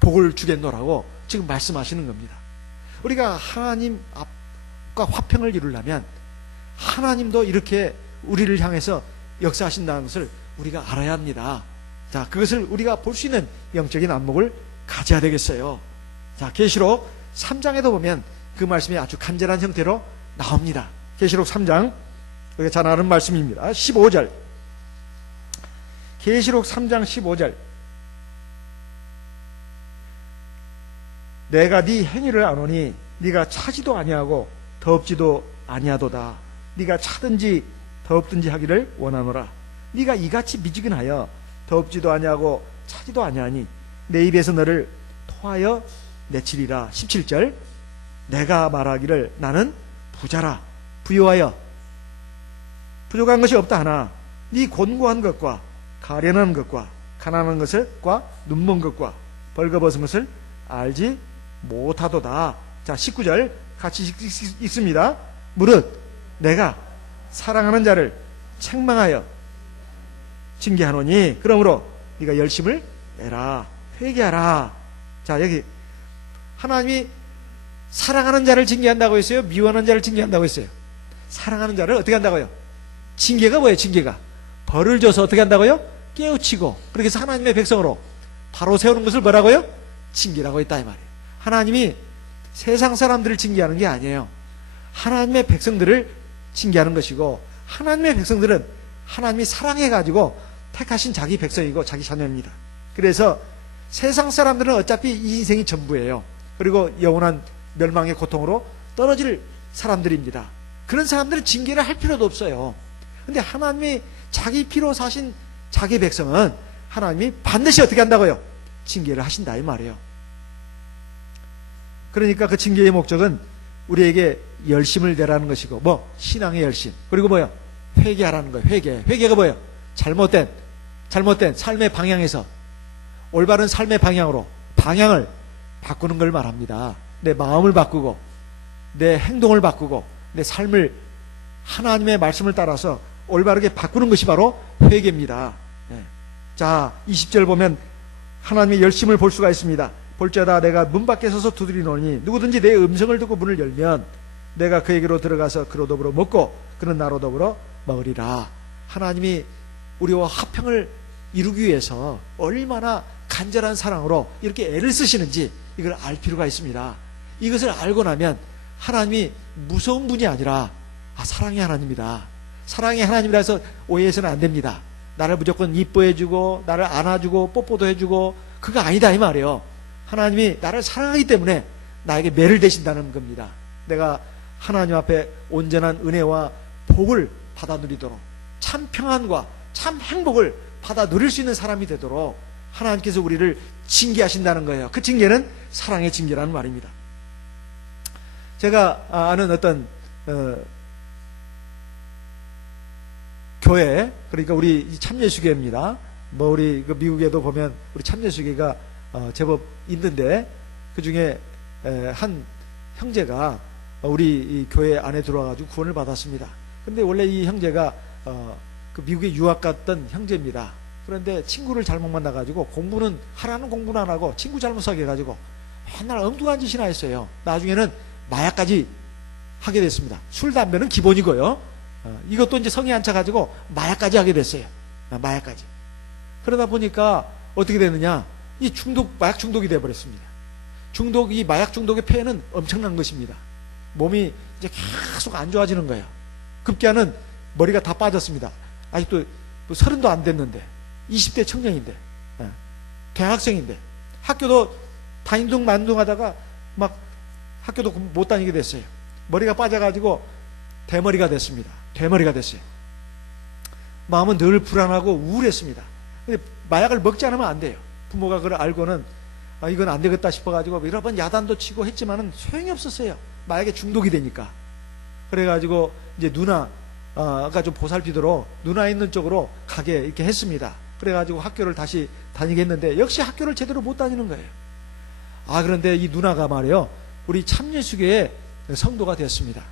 복을 주겠노라고 지금 말씀하시는 겁니다. 우리가 하나님 앞과 화평을 이루려면 하나님도 이렇게 우리를 향해서 역사하신다는 것을 우리가 알아야 합니다. 자, 그것을 우리가 볼 수 있는 영적인 안목을 가져야 되겠어요. 자, 계시록 3장에도 보면 그 말씀이 아주 간절한 형태로 나옵니다. 계시록 3장, 우리가 잘 아는 말씀입니다. 15절. 계시록 3장 15절. 내가 네 행위를 아노니 네가 차지도 아니하고 덥지도 아니하도다. 네가 차든지 덥든지 하기를 원하노라. 네가 이같이 미지근하여 덥지도 아니하고 차지도 아니하니 내 입에서 너를 토하여 내치리라. 17절. 내가 말하기를 나는 부자라. 부유하여 부족한 것이 없다 하나 네 곤고한 것과 가련한 것과 가난한 것과 눈먼 것과 벌거벗은 것을 알지 못하도다. 자, 19절 같이 읽습니다. 무릇 내가 사랑하는 자를 책망하여 징계하노니 그러므로 네가 열심을 내라. 회개하라. 자, 여기 하나님이 사랑하는 자를 징계한다고 했어요? 미워하는 자를 징계한다고 했어요? 사랑하는 자를 어떻게 한다고요? 징계가 뭐예요? 징계가 벌을 줘서 어떻게 한다고요? 깨우치고 그렇게 해서 하나님의 백성으로 바로 세우는 것을 뭐라고요? 징계라고 했다 이 말이에요. 하나님이 세상 사람들을 징계하는 게 아니에요. 하나님의 백성들을 징계하는 것이고 하나님의 백성들은 하나님이 사랑해가지고 택하신 자기 백성이고 자기 자녀입니다. 그래서 세상 사람들은 어차피 이 인생이 전부예요. 그리고 영원한 멸망의 고통으로 떨어질 사람들입니다. 그런 사람들은 징계를 할 필요도 없어요. 근데 하나님이 자기 피로 사신 자기 백성은 하나님이 반드시 어떻게 한다고요? 징계를 하신다 이 말이에요. 그러니까 그 징계의 목적은 우리에게 열심을 내라는 것이고 뭐 신앙의 열심 그리고 뭐요? 회개하라는 거예요. 회개가 뭐예요? 잘못된 삶의 방향에서 올바른 삶의 방향으로 방향을 바꾸는 걸 말합니다. 내 마음을 바꾸고 내 행동을 바꾸고 내 삶을 하나님의 말씀을 따라서 올바르게 바꾸는 것이 바로 회개입니다. 네. 자, 20절 보면 하나님의 열심을 볼 수가 있습니다. 볼자다 내가 문 밖에 서서 두드리노니 누구든지 내 음성을 듣고 문을 열면 내가 그에게로 들어가서 그로 더불어 먹고 그는 나로 더불어 먹으리라. 하나님이 우리와 화평을 이루기 위해서 얼마나 간절한 사랑으로 이렇게 애를 쓰시는지 이걸 알 필요가 있습니다. 이것을 알고 나면 하나님이 무서운 분이 아니라 사랑의 하나님이다. 사랑의 하나님이라서 오해해서는 안 됩니다. 나를 무조건 이뻐해주고 나를 안아주고 뽀뽀도 해주고 그거 아니다 이 말이에요. 하나님이 나를 사랑하기 때문에 나에게 매를 대신다는 겁니다. 내가 하나님 앞에 온전한 은혜와 복을 받아 누리도록 참 평안과 참 행복을 받아 누릴 수 있는 사람이 되도록 하나님께서 우리를 징계하신다는 거예요. 그 징계는 사랑의 징계라는 말입니다. 제가 아는 어떤 교회, 그러니까 우리 참예수교회입니다. 뭐 우리 그 미국에도 보면 우리 참예수교회가 제법 있는데 그 중에 한 형제가 우리 이 교회 안에 들어와가지고 구원을 받았습니다. 근데 원래 이 형제가 그 미국에 유학 갔던 형제입니다. 그런데 친구를 잘못 만나가지고 공부는 하라는 공부는 안 하고 친구 잘못 사귀어가지고 맨날 엉뚱한 짓이나 했어요. 나중에는 마약까지 하게 됐습니다. 술, 담배는 기본이고요. 이것도 이제 성이 안 차가지고 마약까지 하게 됐어요. 마약까지. 그러다 보니까 어떻게 되느냐? 이 마약 중독이 돼버렸습니다. 이 마약 중독의 폐해는 엄청난 것입니다. 몸이 이제 계속 안 좋아지는 거예요. 급기야는 머리가 다 빠졌습니다. 아직도 30도 안 됐는데, 20대 청년인데, 대학생인데, 학교도 다니둥 만둥 하다가 막 학교도 못 다니게 됐어요. 머리가 빠져가지고 대머리가 됐습니다. 대머리가 됐어요. 마음은 늘 불안하고 우울했습니다. 근데 마약을 먹지 않으면 안 돼요. 부모가 그걸 알고는 이건 안 되겠다 싶어가지고 여러 번 야단도 치고 했지만은 소용이 없었어요. 마약에 중독이 되니까. 그래가지고 이제 누나가 좀 보살피도록 누나 있는 쪽으로 가게 이렇게 했습니다. 그래가지고 학교를 다시 다니게 했는데 역시 학교를 제대로 못 다니는 거예요. 그런데 이 누나가 말이에요. 우리 참예수교의 성도가 됐습니다.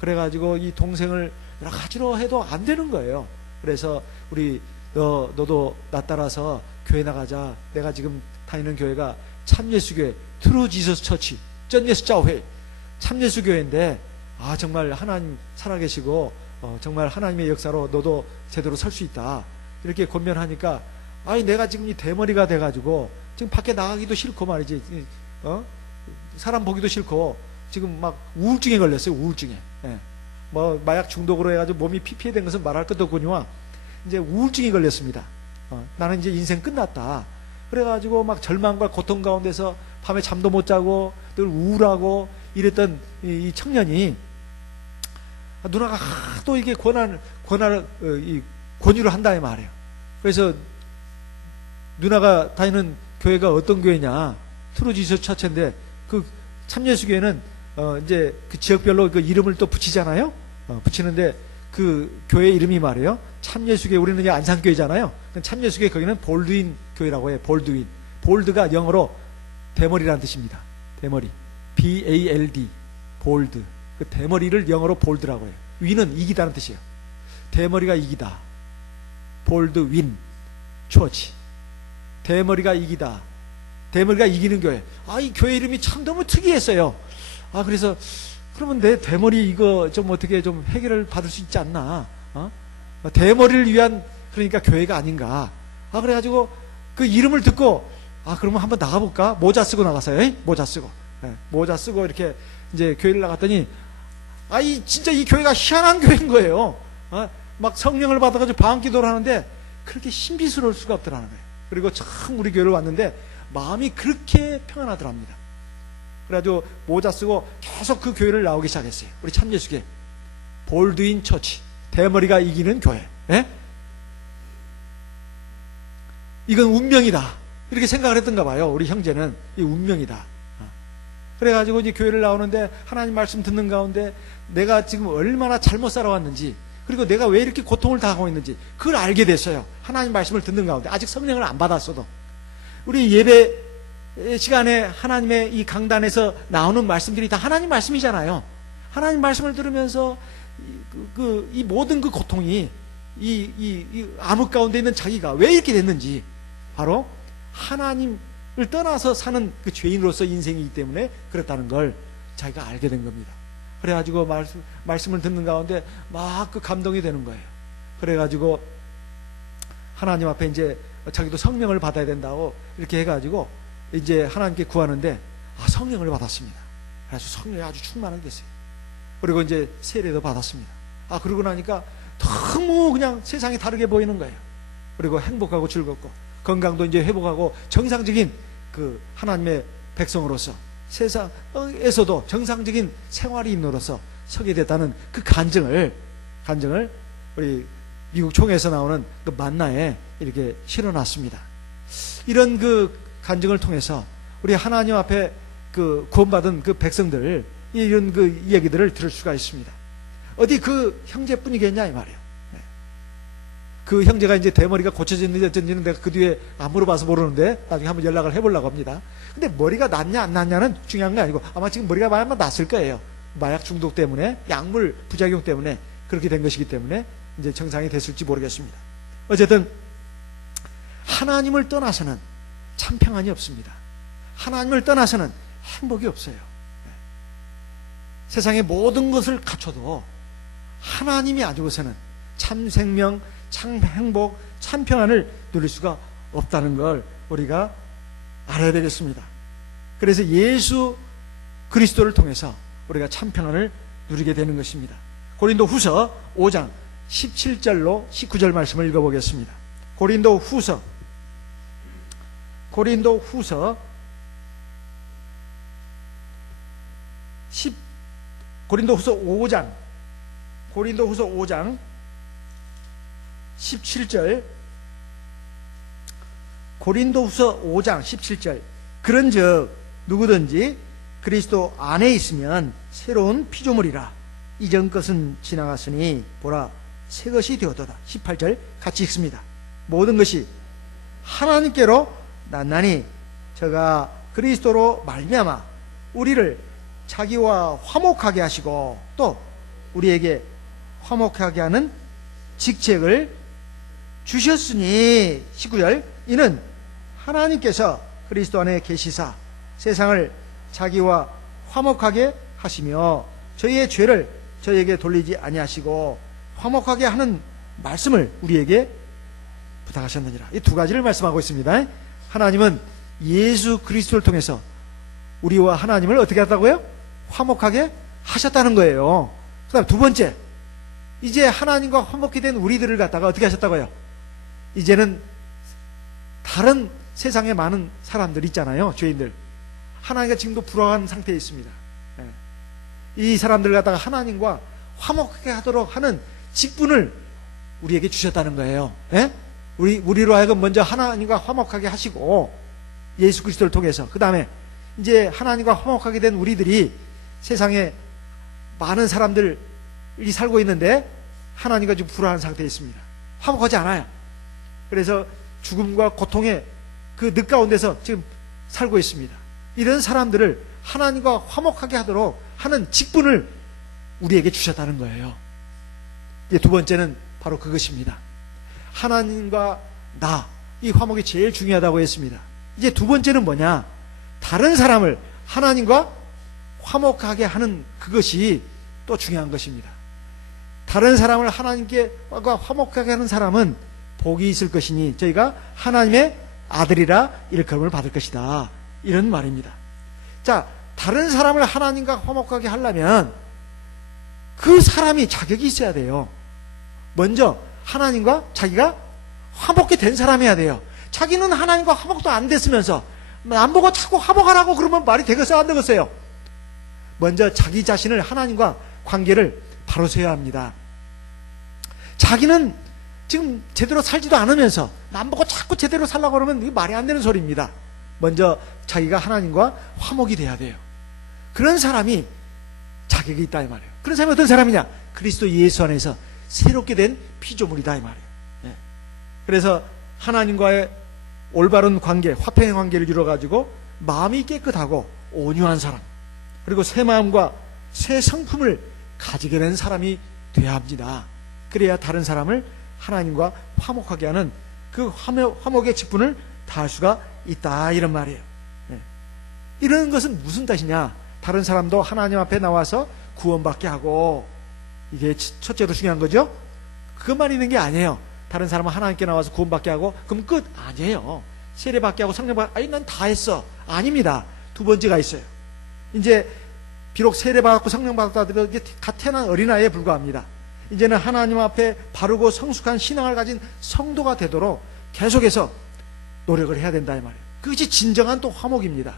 그래가지고 이 동생을 여러 가지로 해도 안 되는 거예요. 그래서 우리 너도 나 따라서 교회 나가자. 내가 지금 다니는 교회가 참예수교회 트루 지서스 처치 쩐예수教会 참예수교회인데 정말 하나님 살아계시고 정말 하나님의 역사로 너도 제대로 설 수 있다. 이렇게 권면하니까 내가 지금 이 대머리가 돼가지고 지금 밖에 나가기도 싫고 말이지. 사람 보기도 싫고 지금 막 우울증에 걸렸어요. 우울증에. 뭐 마약 중독으로 해가지고 몸이 피폐된 것은 말할 것도 없거니와 이제 우울증이 걸렸습니다. 나는 이제 인생 끝났다. 그래가지고 막 절망과 고통 가운데서 밤에 잠도 못 자고 늘 우울하고 이랬던 이 청년이 누나가 또 이게 권유를 한다 이 말이에요. 그래서 누나가 다니는 교회가 어떤 교회냐? 트루지서 처체인데 그 참예수교회는 이제 그 지역별로 그 이름을 또 붙이잖아요. 붙이는데 그 교회 이름이 말이에요. 참예수교회, 우리는 이제 안산교회잖아요. 참예수교회 거기는 볼드윈 교회라고 해요. 볼드윈. 볼드가 영어로 대머리라는 뜻입니다. 대머리. B-A-L-D. 볼드. 그 대머리를 영어로 볼드라고 해요. 윈은 이기다는 뜻이에요. 대머리가 이기다. 볼드 윈. 처치. 대머리가 이기다. 대머리가 이기는 교회. 이 교회 이름이 참 너무 특이했어요. 그래서 그러면 내 대머리 이거 좀 어떻게 좀 해결을 받을 수 있지 않나? 대머리를 위한 그러니까 교회가 아닌가? 그래가지고 그 이름을 듣고 그러면 한번 나가볼까? 모자 쓰고 나가서요. 모자 쓰고. 모자 쓰고 이렇게 이제 교회를 나갔더니 진짜 이 교회가 희한한 교회인 거예요. 막 성령을 받아가지고 방기도를 하는데 그렇게 신비스러울 수가 없더라는 거예요. 그리고 처음 우리 교회를 왔는데 마음이 그렇게 평안하더랍니다. 그래가지고 모자 쓰고 계속 그 교회를 나오기 시작했어요. 우리 참예수교회 볼드윈 처치. 대머리가 이기는 교회. 이건 운명이다. 이렇게 생각을 했던가 봐요. 우리 형제는 이 운명이다. 그래가지고 이제 교회를 나오는데 하나님 말씀 듣는 가운데 내가 지금 얼마나 잘못 살아왔는지 그리고 내가 왜 이렇게 고통을 당하고 있는지 그걸 알게 됐어요. 하나님 말씀을 듣는 가운데 아직 성령을 안 받았어도 우리 예배 시간에 하나님의 이 강단에서 나오는 말씀들이 다 하나님 말씀이잖아요. 하나님 말씀을 들으면서 이 모든 그 고통이 이 암흑 가운데 있는 자기가 왜 이렇게 됐는지 바로 하나님을 떠나서 사는 그 죄인으로서 인생이기 때문에 그렇다는 걸 자기가 알게 된 겁니다. 그래가지고 말씀을 듣는 가운데 막 그 감동이 되는 거예요. 그래가지고 하나님 앞에 이제 자기도 성령을 받아야 된다고 이렇게 해가지고 이제 하나님께 구하는데 성령을 받았습니다. 그래서 성령이 아주 충만하게 됐어요. 그리고 이제 세례도 받았습니다. 그러고 나니까 너무 그냥 세상이 다르게 보이는 거예요. 그리고 행복하고 즐겁고 건강도 이제 회복하고 정상적인 그 하나님의 백성으로서 세상에서도 정상적인 생활인으로서 서게 됐다는 그 간증을 우리 미국 총회에서 나오는 그 만나에 이렇게 실어놨습니다. 이런 그 간증을 통해서 우리 하나님 앞에 그 구원받은 그 백성들 이런 그 이야기들을 들을 수가 있습니다. 어디 그 형제뿐이겠냐 이 말이에요. 그 형제가 이제 대머리가 고쳐졌는지 어쩐지는 내가 그 뒤에 안 물어봐서 모르는데 나중에 한번 연락을 해보려고 합니다. 근데 머리가 낫냐 안 낫냐는 중요한 게 아니고 아마 지금 머리가 아마 났을 거예요. 마약 중독 때문에 약물 부작용 때문에 그렇게 된 것이기 때문에 이제 정상이 됐을지 모르겠습니다. 어쨌든 하나님을 떠나서는 참 평안이 없습니다. 하나님을 떠나서는 행복이 없어요. 세상의 모든 것을 갖춰도 하나님이 아니고서는 참 생명, 참 행복, 참 평안을 누릴 수가 없다는 걸 우리가 알아야 되겠습니다. 그래서 예수 그리스도를 통해서 우리가 참 평안을 누리게 되는 것입니다. 고린도 후서 5장 17절로 19절 말씀을 읽어보겠습니다. 고린도 후서 5장 17절. 고린도후서 5장 17절. 그런즉 누구든지 그리스도 안에 있으면 새로운 피조물이라. 이전 것은 지나갔으니 보라 새 것이 되었도다. 18절 같이 읽습니다. 모든 것이 하나님께로 났나니 저가 그리스도로 말미암아 우리를 자기와 화목하게 하시고 또 우리에게 화목하게 하는 직책을 주셨으니 19절 이는 하나님께서 그리스도 안에 계시사 세상을 자기와 화목하게 하시며 저희의 죄를 저희에게 돌리지 아니하시고 화목하게 하는 말씀을 우리에게 부탁하셨느니라. 이 두 가지를 말씀하고 있습니다. 하나님은 예수 그리스도를 통해서 우리와 하나님을 어떻게 했다고요? 화목하게 하셨다는 거예요. 그 다음 두 번째, 이제 하나님과 화목히 된 우리들을 갖다가 어떻게 하셨다고요? 이제는 다른 세상에 많은 사람들 있잖아요. 죄인들. 하나님과 지금도 불화한 상태에 있습니다. 이 사람들 갖다가 하나님과 화목하게 하도록 하는 직분을 우리에게 주셨다는 거예요. 우리로 하여금 먼저 하나님과 화목하게 하시고 예수 그리스도를 통해서 그 다음에 이제 하나님과 화목하게 된 우리들이 세상에 많은 사람들이 살고 있는데 하나님과 지금 불화한 상태에 있습니다. 화목하지 않아요. 그래서 죽음과 고통의 그 늪 가운데서 지금 살고 있습니다. 이런 사람들을 하나님과 화목하게 하도록 하는 직분을 우리에게 주셨다는 거예요. 이제 두 번째는 바로 그것입니다. 하나님과 나, 이 화목이 제일 중요하다고 했습니다. 이제 두 번째는 뭐냐? 다른 사람을 하나님과 화목하게 하는 그것이 또 중요한 것입니다. 다른 사람을 하나님과 화목하게 하는 사람은 복이 있을 것이니 저희가 하나님의 아들이라 일컬음을 받을 것이다. 이런 말입니다. 자, 다른 사람을 하나님과 화목하게 하려면 그 사람이 자격이 있어야 돼요. 먼저 하나님과 자기가 화목이 된 사람이어야 돼요. 자기는 하나님과 화목도 안 됐으면서 안 보고 자꾸 화목하라고 그러면 말이 되겠어요? 안 되겠어요? 먼저 자기 자신을 하나님과 관계를 바로 세워야 합니다. 자기는 지금 제대로 살지도 않으면서 남 보고 자꾸 제대로 살라고 그러면 이게 말이 안 되는 소리입니다. 먼저 자기가 하나님과 화목이 돼야 돼요. 그런 사람이 자격이 있다 이 말이에요. 그런 사람이 어떤 사람이냐? 그리스도 예수 안에서 새롭게 된 피조물이다 이 말이에요. 그래서 하나님과의 올바른 관계, 화평의 관계를 이루어가지고 마음이 깨끗하고 온유한 사람, 그리고 새 마음과 새 성품을 가지게 된 사람이 되어야 합니다. 그래야 다른 사람을 하나님과 화목하게 하는 그 화목의 직분을 다할 수가 있다 이런 말이에요. 이런 것은 무슨 뜻이냐? 다른 사람도 하나님 앞에 나와서 구원받게 하고, 이게 첫째로 중요한 거죠. 그것만 있는 게 아니에요. 다른 사람은 하나님께 나와서 구원받게 하고 그럼 끝? 아니에요. 세례받게 하고 성령받게, 아니 난 다 했어. 아닙니다. 두 번째가 있어요. 이제 비록 세례받고 성령받았다 하더라도 이제 갓 태어난 어린아이에 불과합니다. 이제는 하나님 앞에 바르고 성숙한 신앙을 가진 성도가 되도록 계속해서 노력을 해야 된다 이 말이에요. 그것이 진정한 또 화목입니다.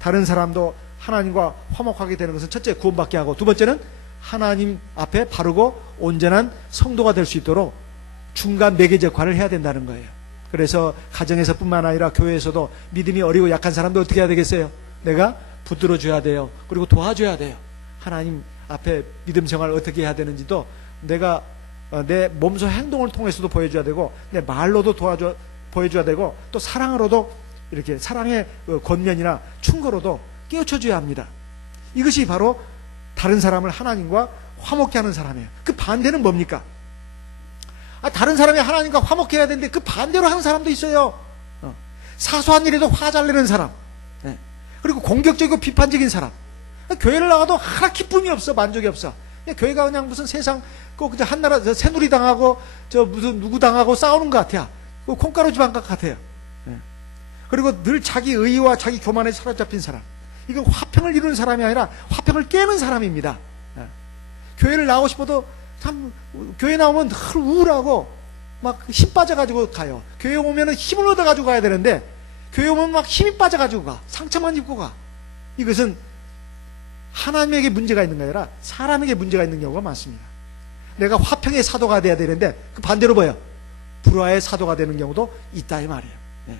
다른 사람도 하나님과 화목하게 되는 것은 첫째 구원받게 하고, 두 번째는 하나님 앞에 바르고 온전한 성도가 될 수 있도록 중간 매개 역할을 해야 된다는 거예요. 그래서 가정에서뿐만 아니라 교회에서도 믿음이 어리고 약한 사람도 어떻게 해야 되겠어요? 내가 붙들어줘야 돼요. 그리고 도와줘야 돼요. 하나님 앞에 믿음 생활을 어떻게 해야 되는지도 내가 내 몸소 행동을 통해서도 보여줘야 되고, 내 말로도 보여줘야 되고, 또 사랑으로도 이렇게 사랑의 권면이나 충고로도 깨우쳐줘야 합니다. 이것이 바로 다른 사람을 하나님과 화목케 하는 사람이에요. 그 반대는 뭡니까? 다른 사람이 하나님과 화목해야 되는데 그 반대로 하는 사람도 있어요. 사소한 일에도 화 잘 내는 사람, 예. 그리고 공격적이고 비판적인 사람. 교회를 나가도 하나 기쁨이 없어, 만족이 없어. 교회가 그냥 무슨 세상 꼭 그냥 한나라 새누리 당하고 저 무슨 누구 당하고 싸우는 것 같아요. 콩가루 집안각 같아요. 예. 그리고 늘 자기 의와 자기 교만에 사로잡힌 사람. 이건 화평을 이루는 사람이 아니라 화평을 깨는 사람입니다. 예. 교회를 나오고 싶어도 참 교회 나오면 늘 우울하고 막 힘 빠져가지고 가요. 교회 오면은 힘을 얻어가지고 가야 되는데 교회 오면 막 힘이 빠져가지고 가. 상처만 입고 가. 이것은 하나님에게 문제가 있는 게 아니라 사람에게 문제가 있는 경우가 많습니다. 내가 화평의 사도가 돼야 되는데 그 반대로 뭐예요? 불화의 사도가 되는 경우도 있다 이 말이에요. 네.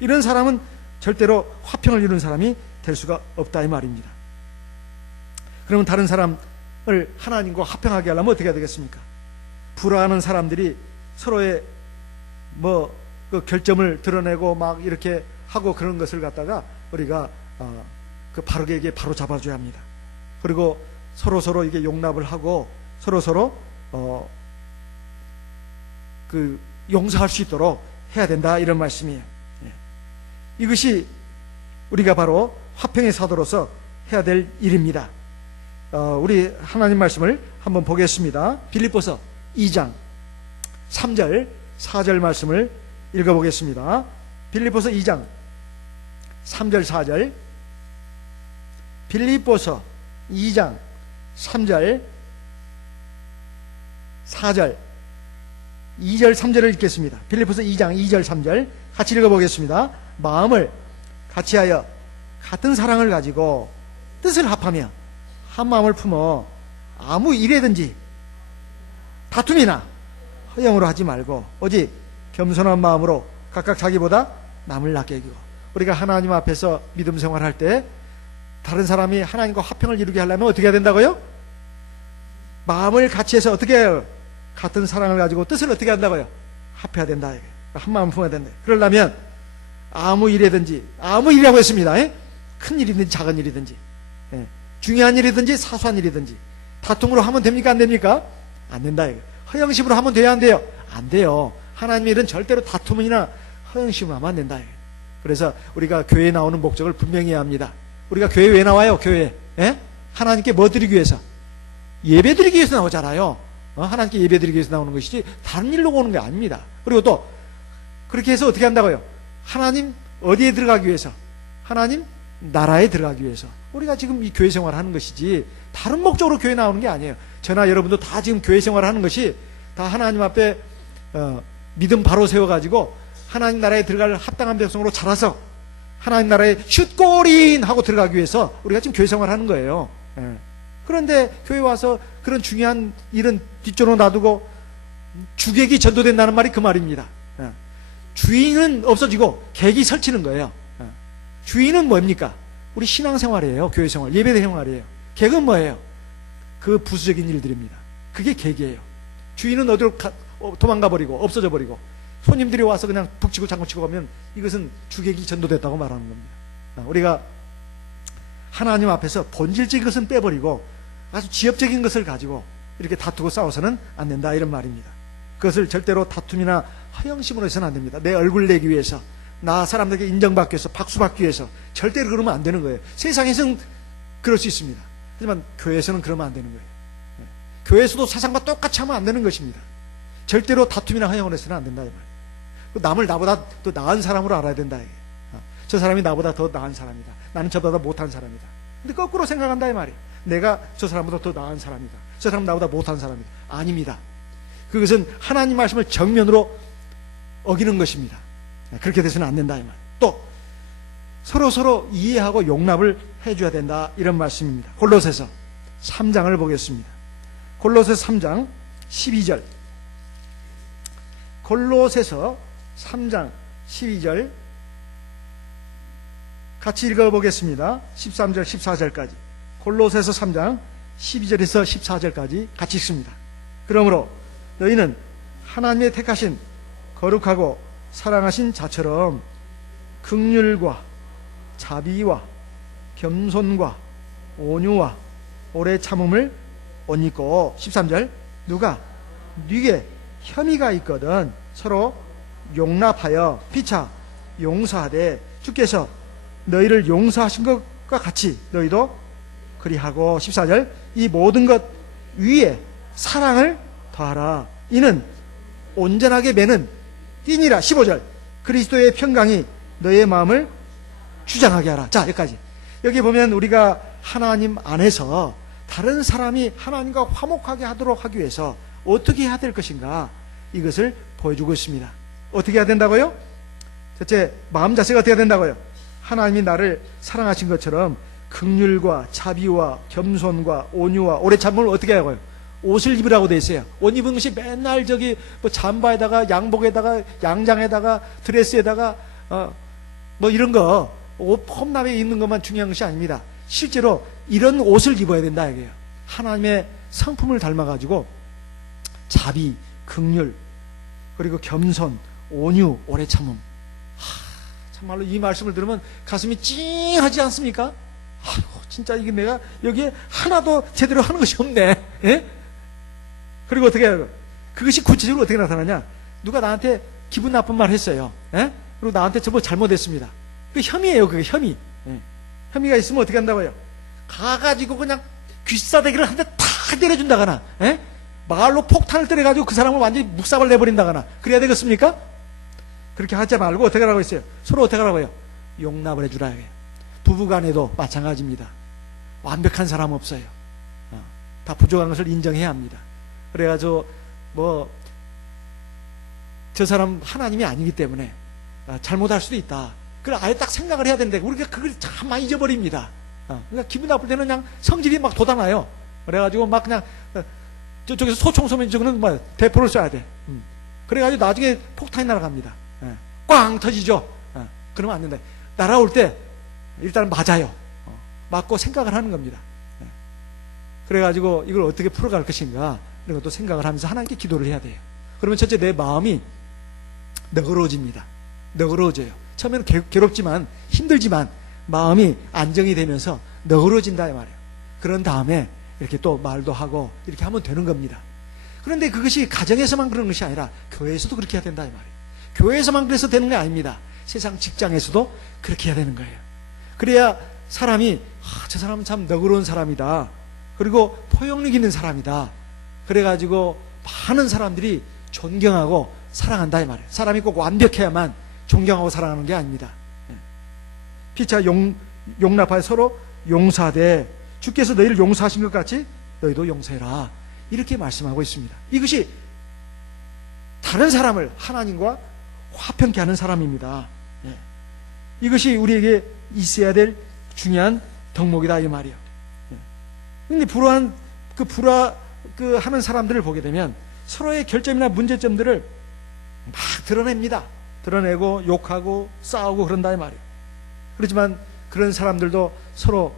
이런 사람은 절대로 화평을 이루는 사람이 될 수가 없다 이 말입니다. 그러면 다른 사람을 하나님과 화평하게 하려면 어떻게 해야 되겠습니까? 불화하는 사람들이 서로의 그 결점을 드러내고 막 이렇게 하고 그런 것을 갖다가 우리가 그 바르게 바로 잡아줘야 합니다. 그리고 서로 이게 용납을 하고 서로 그 용서할 수 있도록 해야 된다 이런 말씀이에요. 예. 이것이 우리가 바로 화평의 사도로서 해야 될 일입니다. 우리 하나님 말씀을 한번 보겠습니다. 빌립보서 2장 3절 4절 말씀을 읽어보겠습니다. 빌립보서 2장 3절 4절 빌립보서 2장 3절 4절 2절 3절을 읽겠습니다. 빌립보서 2장 2절 3절 같이 읽어보겠습니다. 마음을 같이하여 같은 사랑을 가지고 뜻을 합하며 한 마음을 품어 아무 일에든지 다툼이나 허영으로 하지 말고 오직 겸손한 마음으로 각각 자기보다 남을 낫게 여기고. 우리가 하나님 앞에서 믿음 생활할 때 다른 사람이 하나님과 화평을 이루게 하려면 어떻게 해야 된다고요? 마음을 같이 해서 어떻게 해요? 같은 사랑을 가지고 뜻을 어떻게 한다고요? 합해야 된다. 한 마음 품어야 된다. 그러려면 아무 일이든지, 아무 일이라고 했습니다. 큰 일이든지 작은 일이든지, 중요한 일이든지 사소한 일이든지 다툼으로 하면 됩니까? 안 됩니까? 안 된다. 허영심으로 하면 돼야 안 돼요? 안 돼요. 하나님의 일은 절대로 다툼이나 허영심으로 하면 안 된다. 그래서 우리가 교회에 나오는 목적을 분명히 해야 합니다. 우리가 교회 왜 나와요? 교회 하나님께 뭐 드리기 위해서? 예배 드리기 위해서 나오잖아요. 하나님께 예배 드리기 위해서 나오는 것이지 다른 일로 오는 게 아닙니다. 그리고 또 그렇게 해서 어떻게 한다고요? 하나님 어디에 들어가기 위해서? 하나님 나라에 들어가기 위해서 우리가 지금 이 교회 생활을 하는 것이지 다른 목적으로 교회 나오는 게 아니에요. 저나 여러분도 다 지금 교회 생활을 하는 것이 다 하나님 앞에 믿음 바로 세워가지고 하나님 나라에 들어갈 합당한 백성으로 자라서 하나님 나라에 슛골인 하고 들어가기 위해서 우리가 지금 교회 생활을 하는 거예요. 그런데 교회 와서 그런 중요한 일은 뒷전으로 놔두고 주객이 전도된다는 말이 그 말입니다. 주인은 없어지고 객이 설치는 거예요. 주인은 뭡니까? 우리 신앙생활이에요. 교회생활, 예배생활이에요. 객은 뭐예요? 그 부수적인 일들입니다. 그게 객이에요. 주인은 어디로 도망가 버리고 없어져 버리고 손님들이 와서 그냥 북치고 장구치고 가면 이것은 주객이 전도됐다고 말하는 겁니다. 우리가 하나님 앞에서 본질적인 것은 빼버리고 아주 지엽적인 것을 가지고 이렇게 다투고 싸워서는 안 된다 이런 말입니다. 그것을 절대로 다툼이나 허영심으로 해서는 안 됩니다. 내 얼굴 내기 위해서, 나 사람들에게 인정받기 위해서, 박수받기 위해서 절대로 그러면 안 되는 거예요. 세상에서는 그럴 수 있습니다. 하지만 교회에서는 그러면 안 되는 거예요. 교회에서도 세상과 똑같이 하면 안 되는 것입니다. 절대로 다툼이나 허영을 해서는 안 된다 이 말이에요. 남을 나보다 더 나은 사람으로 알아야 된다. 저 사람이 나보다 더 나은 사람이다. 나는 저보다 못한 사람이다. 근데 거꾸로 생각한다 이 말이에요. 내가 저 사람보다 더 나은 사람이다. 저 사람 나보다 못한 사람이다. 아닙니다. 그것은 하나님 말씀을 정면으로 어기는 것입니다. 그렇게 돼서는 안 된다 이 말. 또 서로 이해하고 용납을 해줘야 된다 이런 말씀입니다. 골로새서 3장을 보겠습니다. 골로새서 3장 12절. 골로새서 3장 12절 같이 읽어보겠습니다. 13절 14절까지. 골로새서 3장 12절에서 14절까지 같이 읽습니다. 그러므로 너희는 하나님의 택하신 거룩하고 사랑하신 자처럼 긍휼과 자비와 겸손과 온유와 오래 참음을 옷 입고 13절 누가 네게 혐의가 있거든 서로 용납하여 피차 용서하되 주께서 너희를 용서하신 것과 같이 너희도 그리하고 14절 이 모든 것 위에 사랑을 더하라. 이는 온전하게 매는 띠니라. 15절 그리스도의 평강이 너의 마음을 주장하게 하라. 자, 여기까지. 여기 보면 우리가 하나님 안에서 다른 사람이 하나님과 화목하게 하도록 하기 위해서 어떻게 해야 될 것인가, 이것을 보여주고 있습니다. 어떻게 해야 된다고요? 첫째, 마음 자세가 어떻게 해야 된다고요? 하나님이 나를 사랑하신 것처럼 긍휼과 자비와 겸손과 온유와 오래 참음을 어떻게 하고요? 옷을 입으라고 돼 있어요. 옷 입은 것이 맨날 저기 뭐 잠바에다가 양복에다가 양장에다가 드레스에다가 뭐 이런 거 옷 폼나게 입는 것만 중요한 것이 아닙니다. 실제로 이런 옷을 입어야 된다 이게요. 하나님의 성품을 닮아가지고 자비, 긍휼, 그리고 겸손, 온유, 오래 참음. 참말로 이 말씀을 들으면 가슴이 찡하지 않습니까? 아이고, 진짜 이게 내가 여기에 하나도 제대로 하는 것이 없네. 예? 그리고 어떻게 해요? 그것이 구체적으로 어떻게 나타나냐? 누가 나한테 기분 나쁜 말 했어요. 예? 그리고 나한테 저거 잘못했습니다. 그 혐의예요. 그게 혐의. 예. 혐의가 있으면 어떻게 한다고요? 가가지고 그냥 귀싸대기를 한 대 탁 때려준다거나, 예? 말로 폭탄을 때려가지고 그 사람을 완전히 묵사발 내버린다거나 그래야 되겠습니까? 그렇게 하지 말고 어떻게 하라고 했어요? 서로 어떻게 하라고 해요? 용납을 해주라 해요. 부부간에도 마찬가지입니다. 완벽한 사람 없어요. 다 부족한 것을 인정해야 합니다. 그래가지고 뭐 저 사람 하나님이 아니기 때문에 잘못할 수도 있다. 그걸 아예 딱 생각을 해야 되는데 우리가 그걸 참 많이 잊어버립니다. 그러니까 기분 나쁠 때는 그냥 성질이 막 돋아나요. 그래가지고 막 그냥 저쪽에서 소총 쏘면 저거는 뭐 대포를 쏴야 돼. 그래가지고 나중에 폭탄이 날아갑니다. 꽝 터지죠. 그러면 안 된다. 날아올 때 일단 맞아요. 맞고 생각을 하는 겁니다. 그래가지고 이걸 어떻게 풀어갈 것인가 이런 것도 생각을 하면서 하나님께 기도를 해야 돼요. 그러면 첫째 내 마음이 너그러워집니다. 너그러워져요. 처음에는 괴롭지만 힘들지만 마음이 안정이 되면서 너그러워진다 이 말이에요. 그런 다음에 이렇게 또 말도 하고 이렇게 하면 되는 겁니다. 그런데 그것이 가정에서만 그런 것이 아니라 교회에서도 그렇게 해야 된다 이 말이에요. 교회에서만 그래서 되는 게 아닙니다. 세상 직장에서도 그렇게 해야 되는 거예요. 그래야 사람이 저 사람은 참 너그러운 사람이다. 그리고 포용력 있는 사람이다. 그래가지고 많은 사람들이 존경하고 사랑한다 이 말이에요. 사람이 꼭 완벽해야만 존경하고 사랑하는 게 아닙니다. 피차 용납하여 서로 용서하되 주께서 너희를 용서하신 것 같이 너희도 용서해라. 이렇게 말씀하고 있습니다. 이것이 다른 사람을 하나님과 화평케 하는 사람입니다. 이것이 우리에게 있어야 될 중요한 덕목이다 이 말이에요. 근데 불화한 하는 사람들을 보게 되면 서로의 결점이나 문제점들을 막 드러냅니다. 드러내고 욕하고 싸우고 그런다 이 말이에요. 그렇지만 그런 사람들도 서로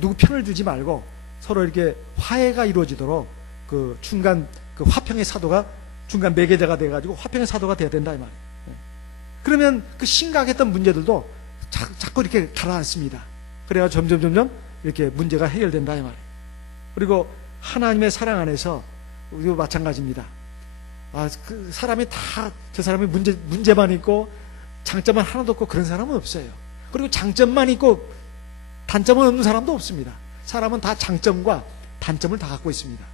누구 편을 두지 말고 서로 이렇게 화해가 이루어지도록 그 중간 그 화평의 사도가 중간 매개자가 돼가지고 화평의 사도가 돼야 된다 이 말이에요. 그러면 그 심각했던 문제들도 자꾸 이렇게 가라앉습니다. 그래야 점점 이렇게 문제가 해결된다 이 말이에요. 그리고 하나님의 사랑 안에서 우리도 마찬가지입니다. 그 사람이 다 저 사람이 문제만 있고 장점만 하나도 없고 그런 사람은 없어요. 그리고 장점만 있고 단점은 없는 사람도 없습니다. 사람은 다 장점과 단점을 다 갖고 있습니다.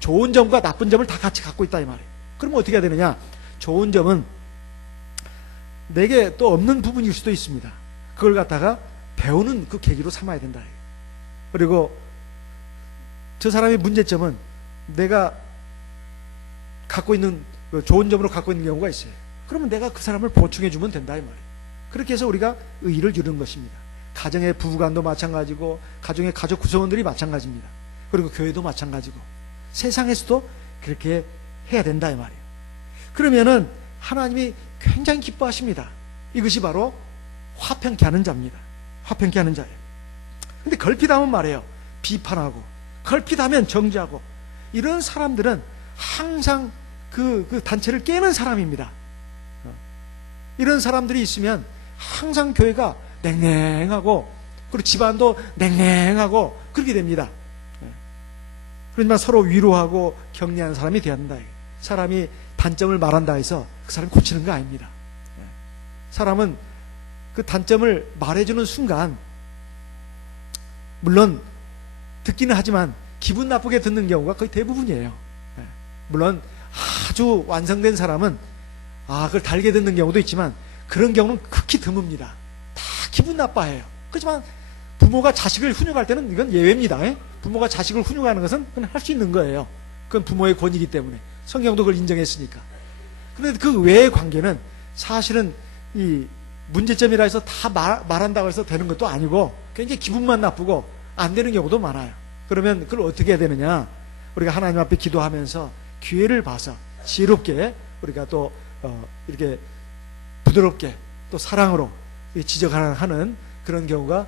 좋은 점과 나쁜 점을 다 같이 갖고 있다 이 말이에요. 그러면 어떻게 해야 되느냐? 좋은 점은 내게 또 없는 부분일 수도 있습니다. 그걸 갖다가 배우는 그 계기로 삼아야 된다. 그리고 저 사람의 문제점은 내가 갖고 있는 좋은 점으로 갖고 있는 경우가 있어요. 그러면 내가 그 사람을 보충해 주면 된다 이 말이에요. 그렇게 해서 우리가 의의를 이루는 것입니다. 가정의 부부간도 마찬가지고 가정의 가족 구성원들이 마찬가지입니다. 그리고 교회도 마찬가지고 세상에서도 그렇게 해야 된다 이 말이에요. 그러면은 하나님이 굉장히 기뻐하십니다. 이것이 바로 화평케 하는 자입니다. 화평케 하는 자예요. 근데 걸핏하면 말이에요. 비판하고 걸핏하면 정죄하고 이런 사람들은 항상 그 단체를 깨는 사람입니다. 이런 사람들이 있으면 항상 교회가 냉랭하고 그리고 집안도 냉랭하고 그렇게 됩니다. 그렇지만 서로 위로하고 격려하는 사람이 되어야 한다. 사람이 단점을 말한다 해서 그 사람 고치는 거 아닙니다. 사람은 그 단점을 말해주는 순간, 물론 듣기는 하지만 기분 나쁘게 듣는 경우가 거의 대부분이에요. 물론 아주 완성된 사람은 그걸 달게 듣는 경우도 있지만 그런 경우는 극히 드뭅니다. 다 기분 나빠해요. 그렇지만 부모가 자식을 훈육할 때는 이건 예외입니다. 부모가 자식을 훈육하는 것은 그건 할 수 있는 거예요. 그건 부모의 권위이기 때문에 성경도 그걸 인정했으니까. 그런데 그 외의 관계는 사실은 이 문제점이라 해서 다 말한다고 해서 되는 것도 아니고 굉장히 기분만 나쁘고 안 되는 경우도 많아요. 그러면 그걸 어떻게 해야 되느냐? 우리가 하나님 앞에 기도하면서 기회를 봐서 지혜롭게 우리가 또 이렇게 부드럽게 또 사랑으로 지적하는 그런 경우가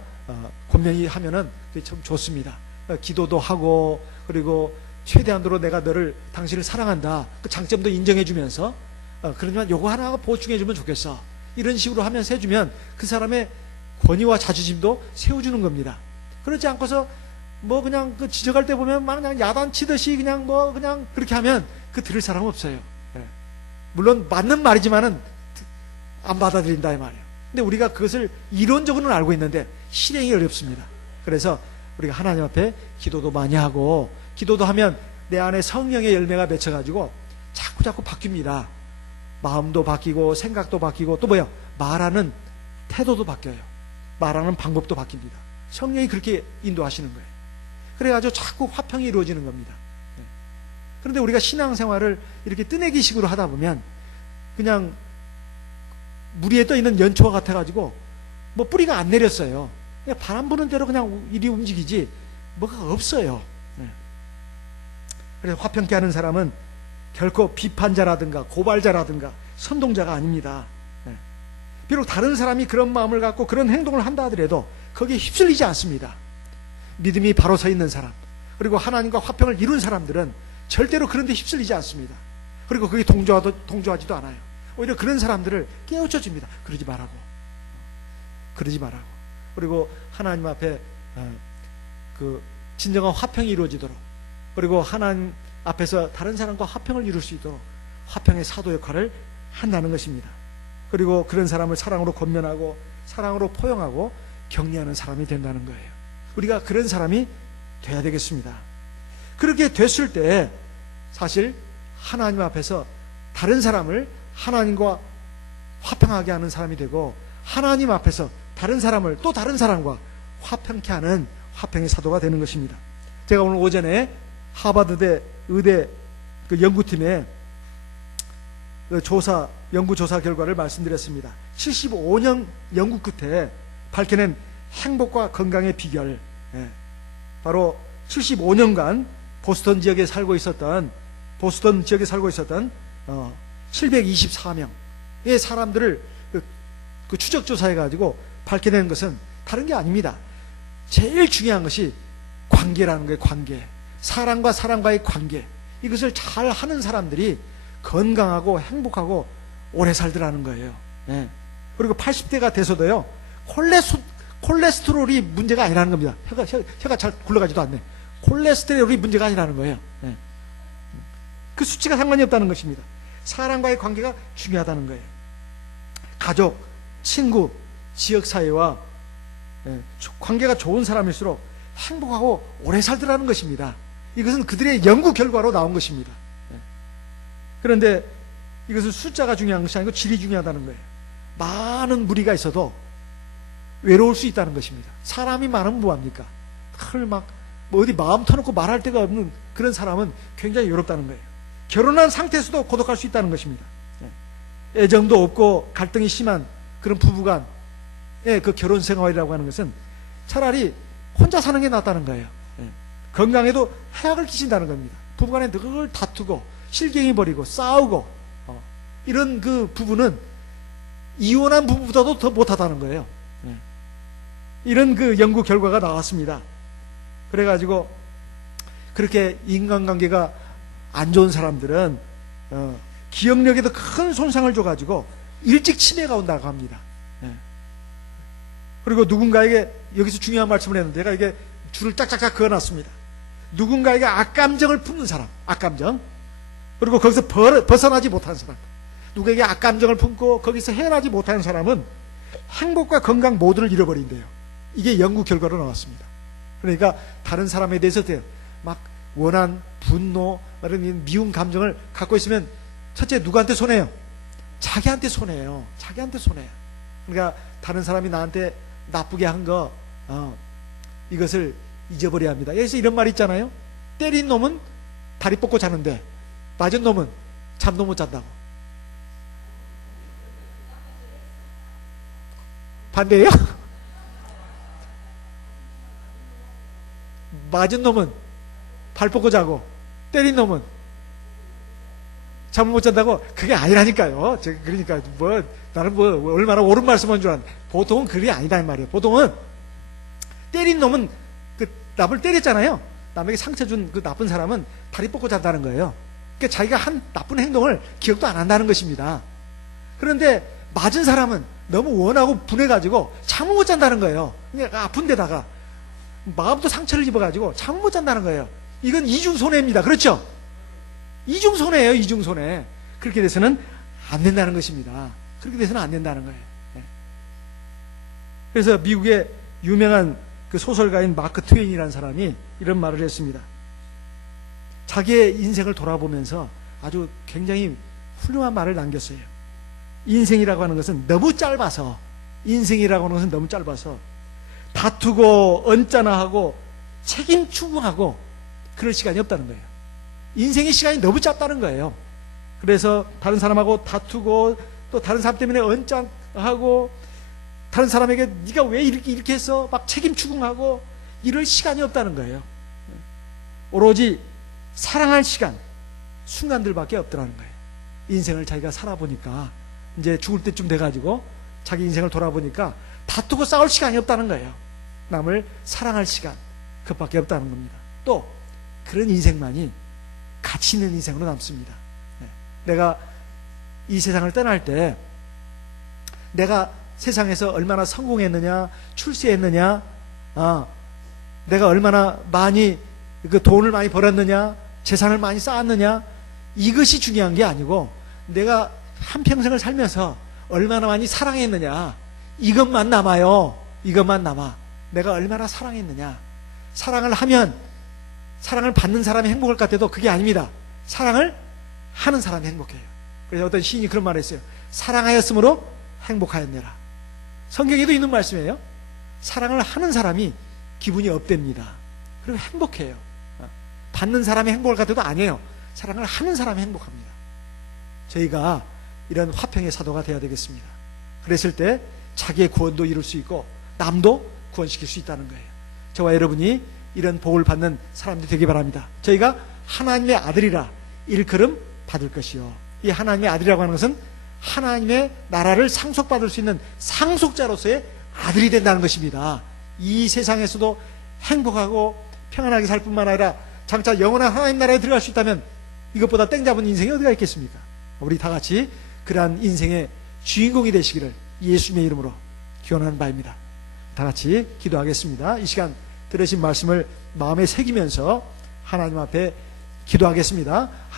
분명히 하면은 참 좋습니다. 기도도 하고 그리고 최대한으로 내가 당신을 사랑한다 그 장점도 인정해주면서 그러지만 요거 하나 보충해주면 좋겠어 이런 식으로 하면서 해주면 그 사람의 권위와 자존심도 세워주는 겁니다. 그렇지 않고서 뭐 그냥 그 지적할 때 보면 막 그냥 야단치듯이 그냥 뭐 그냥 그렇게 하면 그 들을 사람 없어요. 물론 맞는 말이지만은 안 받아들인다 이 말이에요. 근데 우리가 그것을 이론적으로는 알고 있는데 실행이 어렵습니다. 그래서 우리가 하나님 앞에 기도도 많이 하고 기도도 하면 내 안에 성령의 열매가 맺혀가지고 자꾸 바뀝니다. 마음도 바뀌고 생각도 바뀌고 또 뭐야 말하는 태도도 바뀌어요. 말하는 방법도 바뀝니다. 성령이 그렇게 인도하시는 거예요. 그래가지고 자꾸 화평이 이루어지는 겁니다. 그런데 우리가 신앙생활을 이렇게 뜨내기식으로 하다 보면 그냥 물 위에 떠 있는 연초와 같아가지고 뭐 뿌리가 안 내렸어요. 그냥 바람 부는 대로 그냥 일이 움직이지 뭐가 없어요. 그래서 화평케 하는 사람은 결코 비판자라든가 고발자라든가 선동자가 아닙니다. 비록 다른 사람이 그런 마음을 갖고 그런 행동을 한다 하더라도 거기에 휩쓸리지 않습니다. 믿음이 바로 서 있는 사람 그리고 하나님과 화평을 이룬 사람들은 절대로 그런 데 휩쓸리지 않습니다. 그리고 그게 동조하지도 않아요. 오히려 그런 사람들을 깨우쳐 줍니다. 그러지 말라고. 그리고 하나님 앞에 그 진정한 화평이 이루어지도록 그리고 하나님 앞에서 다른 사람과 화평을 이룰 수 있도록 화평의 사도 역할을 한다는 것입니다. 그리고 그런 사람을 사랑으로 권면하고 사랑으로 포용하고 격려하는 사람이 된다는 거예요. 우리가 그런 사람이 돼야 되겠습니다. 그렇게 됐을 때 사실 하나님 앞에서 다른 사람을 하나님과 화평하게 하는 사람이 되고 하나님 앞에서 다른 사람을 또 다른 사람과 화평케 하는 화평의 사도가 되는 것입니다. 제가 오늘 오전에 하버드대 의대 그 연구팀의 그 연구조사 결과를 말씀드렸습니다. 75년 연구 끝에 밝혀낸 행복과 건강의 비결, 바로 75년간 보스턴 지역에 살고 있었던 724명의 사람들을 그 추적조사해가지고 밝혀낸 것은 다른 게 아닙니다. 제일 중요한 것이 관계라는 거예요. 관계. 사람과 사람과의 관계. 이것을 잘 하는 사람들이 건강하고 행복하고 오래 살더라는 거예요. 그리고 80대가 돼서도요, 콜레스테롤이 문제가 아니라는 겁니다. 혀가 잘 굴러가지도 않네. 콜레스테롤이 문제가 아니라는 거예요. 그 수치가 상관이 없다는 것입니다. 사람과의 관계가 중요하다는 거예요. 가족, 친구, 지역사회와 관계가 좋은 사람일수록 행복하고 오래 살더라는 것입니다. 이것은 그들의 연구 결과로 나온 것입니다. 그런데 이것은 숫자가 중요한 것이 아니고 질이 중요하다는 거예요. 많은 무리가 있어도 외로울 수 있다는 것입니다. 사람이 많으면 뭐합니까? 뭐 어디 마음 터놓고 말할 데가 없는 그런 사람은 굉장히 외롭다는 거예요. 결혼한 상태에서도 고독할 수 있다는 것입니다. 애정도 없고 갈등이 심한 그런 부부간의 그 결혼 생활이라고 하는 것은 차라리 혼자 사는 게 낫다는 거예요. 건강에도 해악을 끼친다는 겁니다. 부부간에 늘 다투고 실갱이 벌이고 싸우고 이런 그 부부는 이혼한 부부보다도 더 못하다는 거예요. 이런 그 연구 결과가 나왔습니다. 그래가지고 그렇게 인간관계가 안 좋은 사람들은 기억력에도 큰 손상을 줘가지고 일찍 치매가 온다고 합니다. 그리고 누군가에게 여기서 중요한 말씀을 했는데 제가 이게 줄을 짝짝짝 그어놨습니다. 누군가에게 악감정을 품는 사람, 악감정, 그리고 거기서 벗어나지 못한 사람, 누구에게 악감정을 품고 거기서 헤어나지 못하는 사람은 행복과 건강 모두를 잃어버린대요. 이게 연구 결과로 나왔습니다. 그러니까 다른 사람에 대해서 막 원한, 분노, 이런 미운 감정을 갖고 있으면 첫째 누구한테 손해요? 자기한테 손해요. 자기한테 손해요. 그러니까 다른 사람이 나한테 나쁘게 한 거 이것을 잊어버려야 합니다. 그래서 이런 말 있잖아요. 때린 놈은 다리 뻗고 자는데 맞은 놈은 잠도 못 잔다고. 반대예요? 맞은 놈은 발 뻗고 자고 때린 놈은 잠을 못 잔다고? 그게 아니라니까요. 그러니까 나는 얼마나 옳은 말씀한 줄 알았는데 보통은 그게 아니다 이 말이에요. 보통은 때린 놈은 그 남을 때렸잖아요. 남에게 상처 준 그 나쁜 사람은 다리 뻗고 잔다는 거예요. 그러니까 자기가 한 나쁜 행동을 기억도 안 한다는 것입니다. 그런데 맞은 사람은 너무 원하고 분해가지고 잠을 못 잔다는 거예요. 그러니까 아픈 데다가 마음도 상처를 입어가지고 잠을 못 잔다는 거예요. 이건 이중손해입니다. 그렇죠? 이중손해예요. 이중손해. 그렇게 돼서는 안 된다는 것입니다. 그렇게 돼서는 안 된다는 거예요. 네. 그래서 미국의 유명한 그 소설가인 마크 트웨인이라는 사람이 이런 말을 했습니다. 자기의 인생을 돌아보면서 아주 굉장히 훌륭한 말을 남겼어요. 인생이라고 하는 것은 너무 짧아서, 인생이라고 하는 것은 너무 짧아서 다투고 언짢아하고 책임 추궁하고 그럴 시간이 없다는 거예요. 인생의 시간이 너무 짧다는 거예요. 그래서 다른 사람하고 다투고 또 다른 사람 때문에 언짢아하고 다른 사람에게 네가 왜 이렇게 해서 막 책임 추궁하고 이럴 시간이 없다는 거예요. 오로지 사랑할 시간, 순간들밖에 없더라는 거예요. 인생을 자기가 살아보니까 이제 죽을 때쯤 돼가지고 자기 인생을 돌아보니까 다투고 싸울 시간이 없다는 거예요. 남을 사랑할 시간, 그것밖에 없다는 겁니다. 또 그런 인생만이 가치 있는 인생으로 남습니다. 내가 이 세상을 떠날 때 내가 세상에서 얼마나 성공했느냐, 출세했느냐, 내가 얼마나 많이 그 돈을 많이 벌었느냐, 재산을 많이 쌓았느냐, 이것이 중요한 게 아니고 내가 한평생을 살면서 얼마나 많이 사랑했느냐, 이것만 남아요. 이것만 남아. 내가 얼마나 사랑했느냐. 사랑을 하면 사랑을 받는 사람이 행복할 것 같아도 그게 아닙니다. 사랑을 하는 사람이 행복해요. 그래서 어떤 시인이 그런 말을 했어요. 사랑하였으므로 행복하였느라. 성경에도 있는 말씀이에요. 사랑을 하는 사람이 기분이 업됩니다. 그리고 행복해요. 받는 사람이 행복할 것 같아도 아니에요. 사랑을 하는 사람이 행복합니다. 저희가 이런 화평의 사도가 되어야 되겠습니다. 그랬을 때 자기의 구원도 이룰 수 있고 남도 구원시킬 수 있다는 거예요. 저와 여러분이 이런 복을 받는 사람들이 되기 바랍니다. 저희가 하나님의 아들이라 일컬음 받을 것이요. 이 하나님의 아들이라고 하는 것은 하나님의 나라를 상속받을 수 있는 상속자로서의 아들이 된다는 것입니다. 이 세상에서도 행복하고 평안하게 살 뿐만 아니라 장차 영원한 하나님 나라에 들어갈 수 있다면 이것보다 땡 잡은 인생이 어디가 있겠습니까? 우리 다 같이 그러한 인생의 주인공이 되시기를 예수님의 이름으로 기원하는 바입니다. 다 같이 기도하겠습니다. 이 시간 들으신 말씀을 마음에 새기면서 하나님 앞에 기도하겠습니다.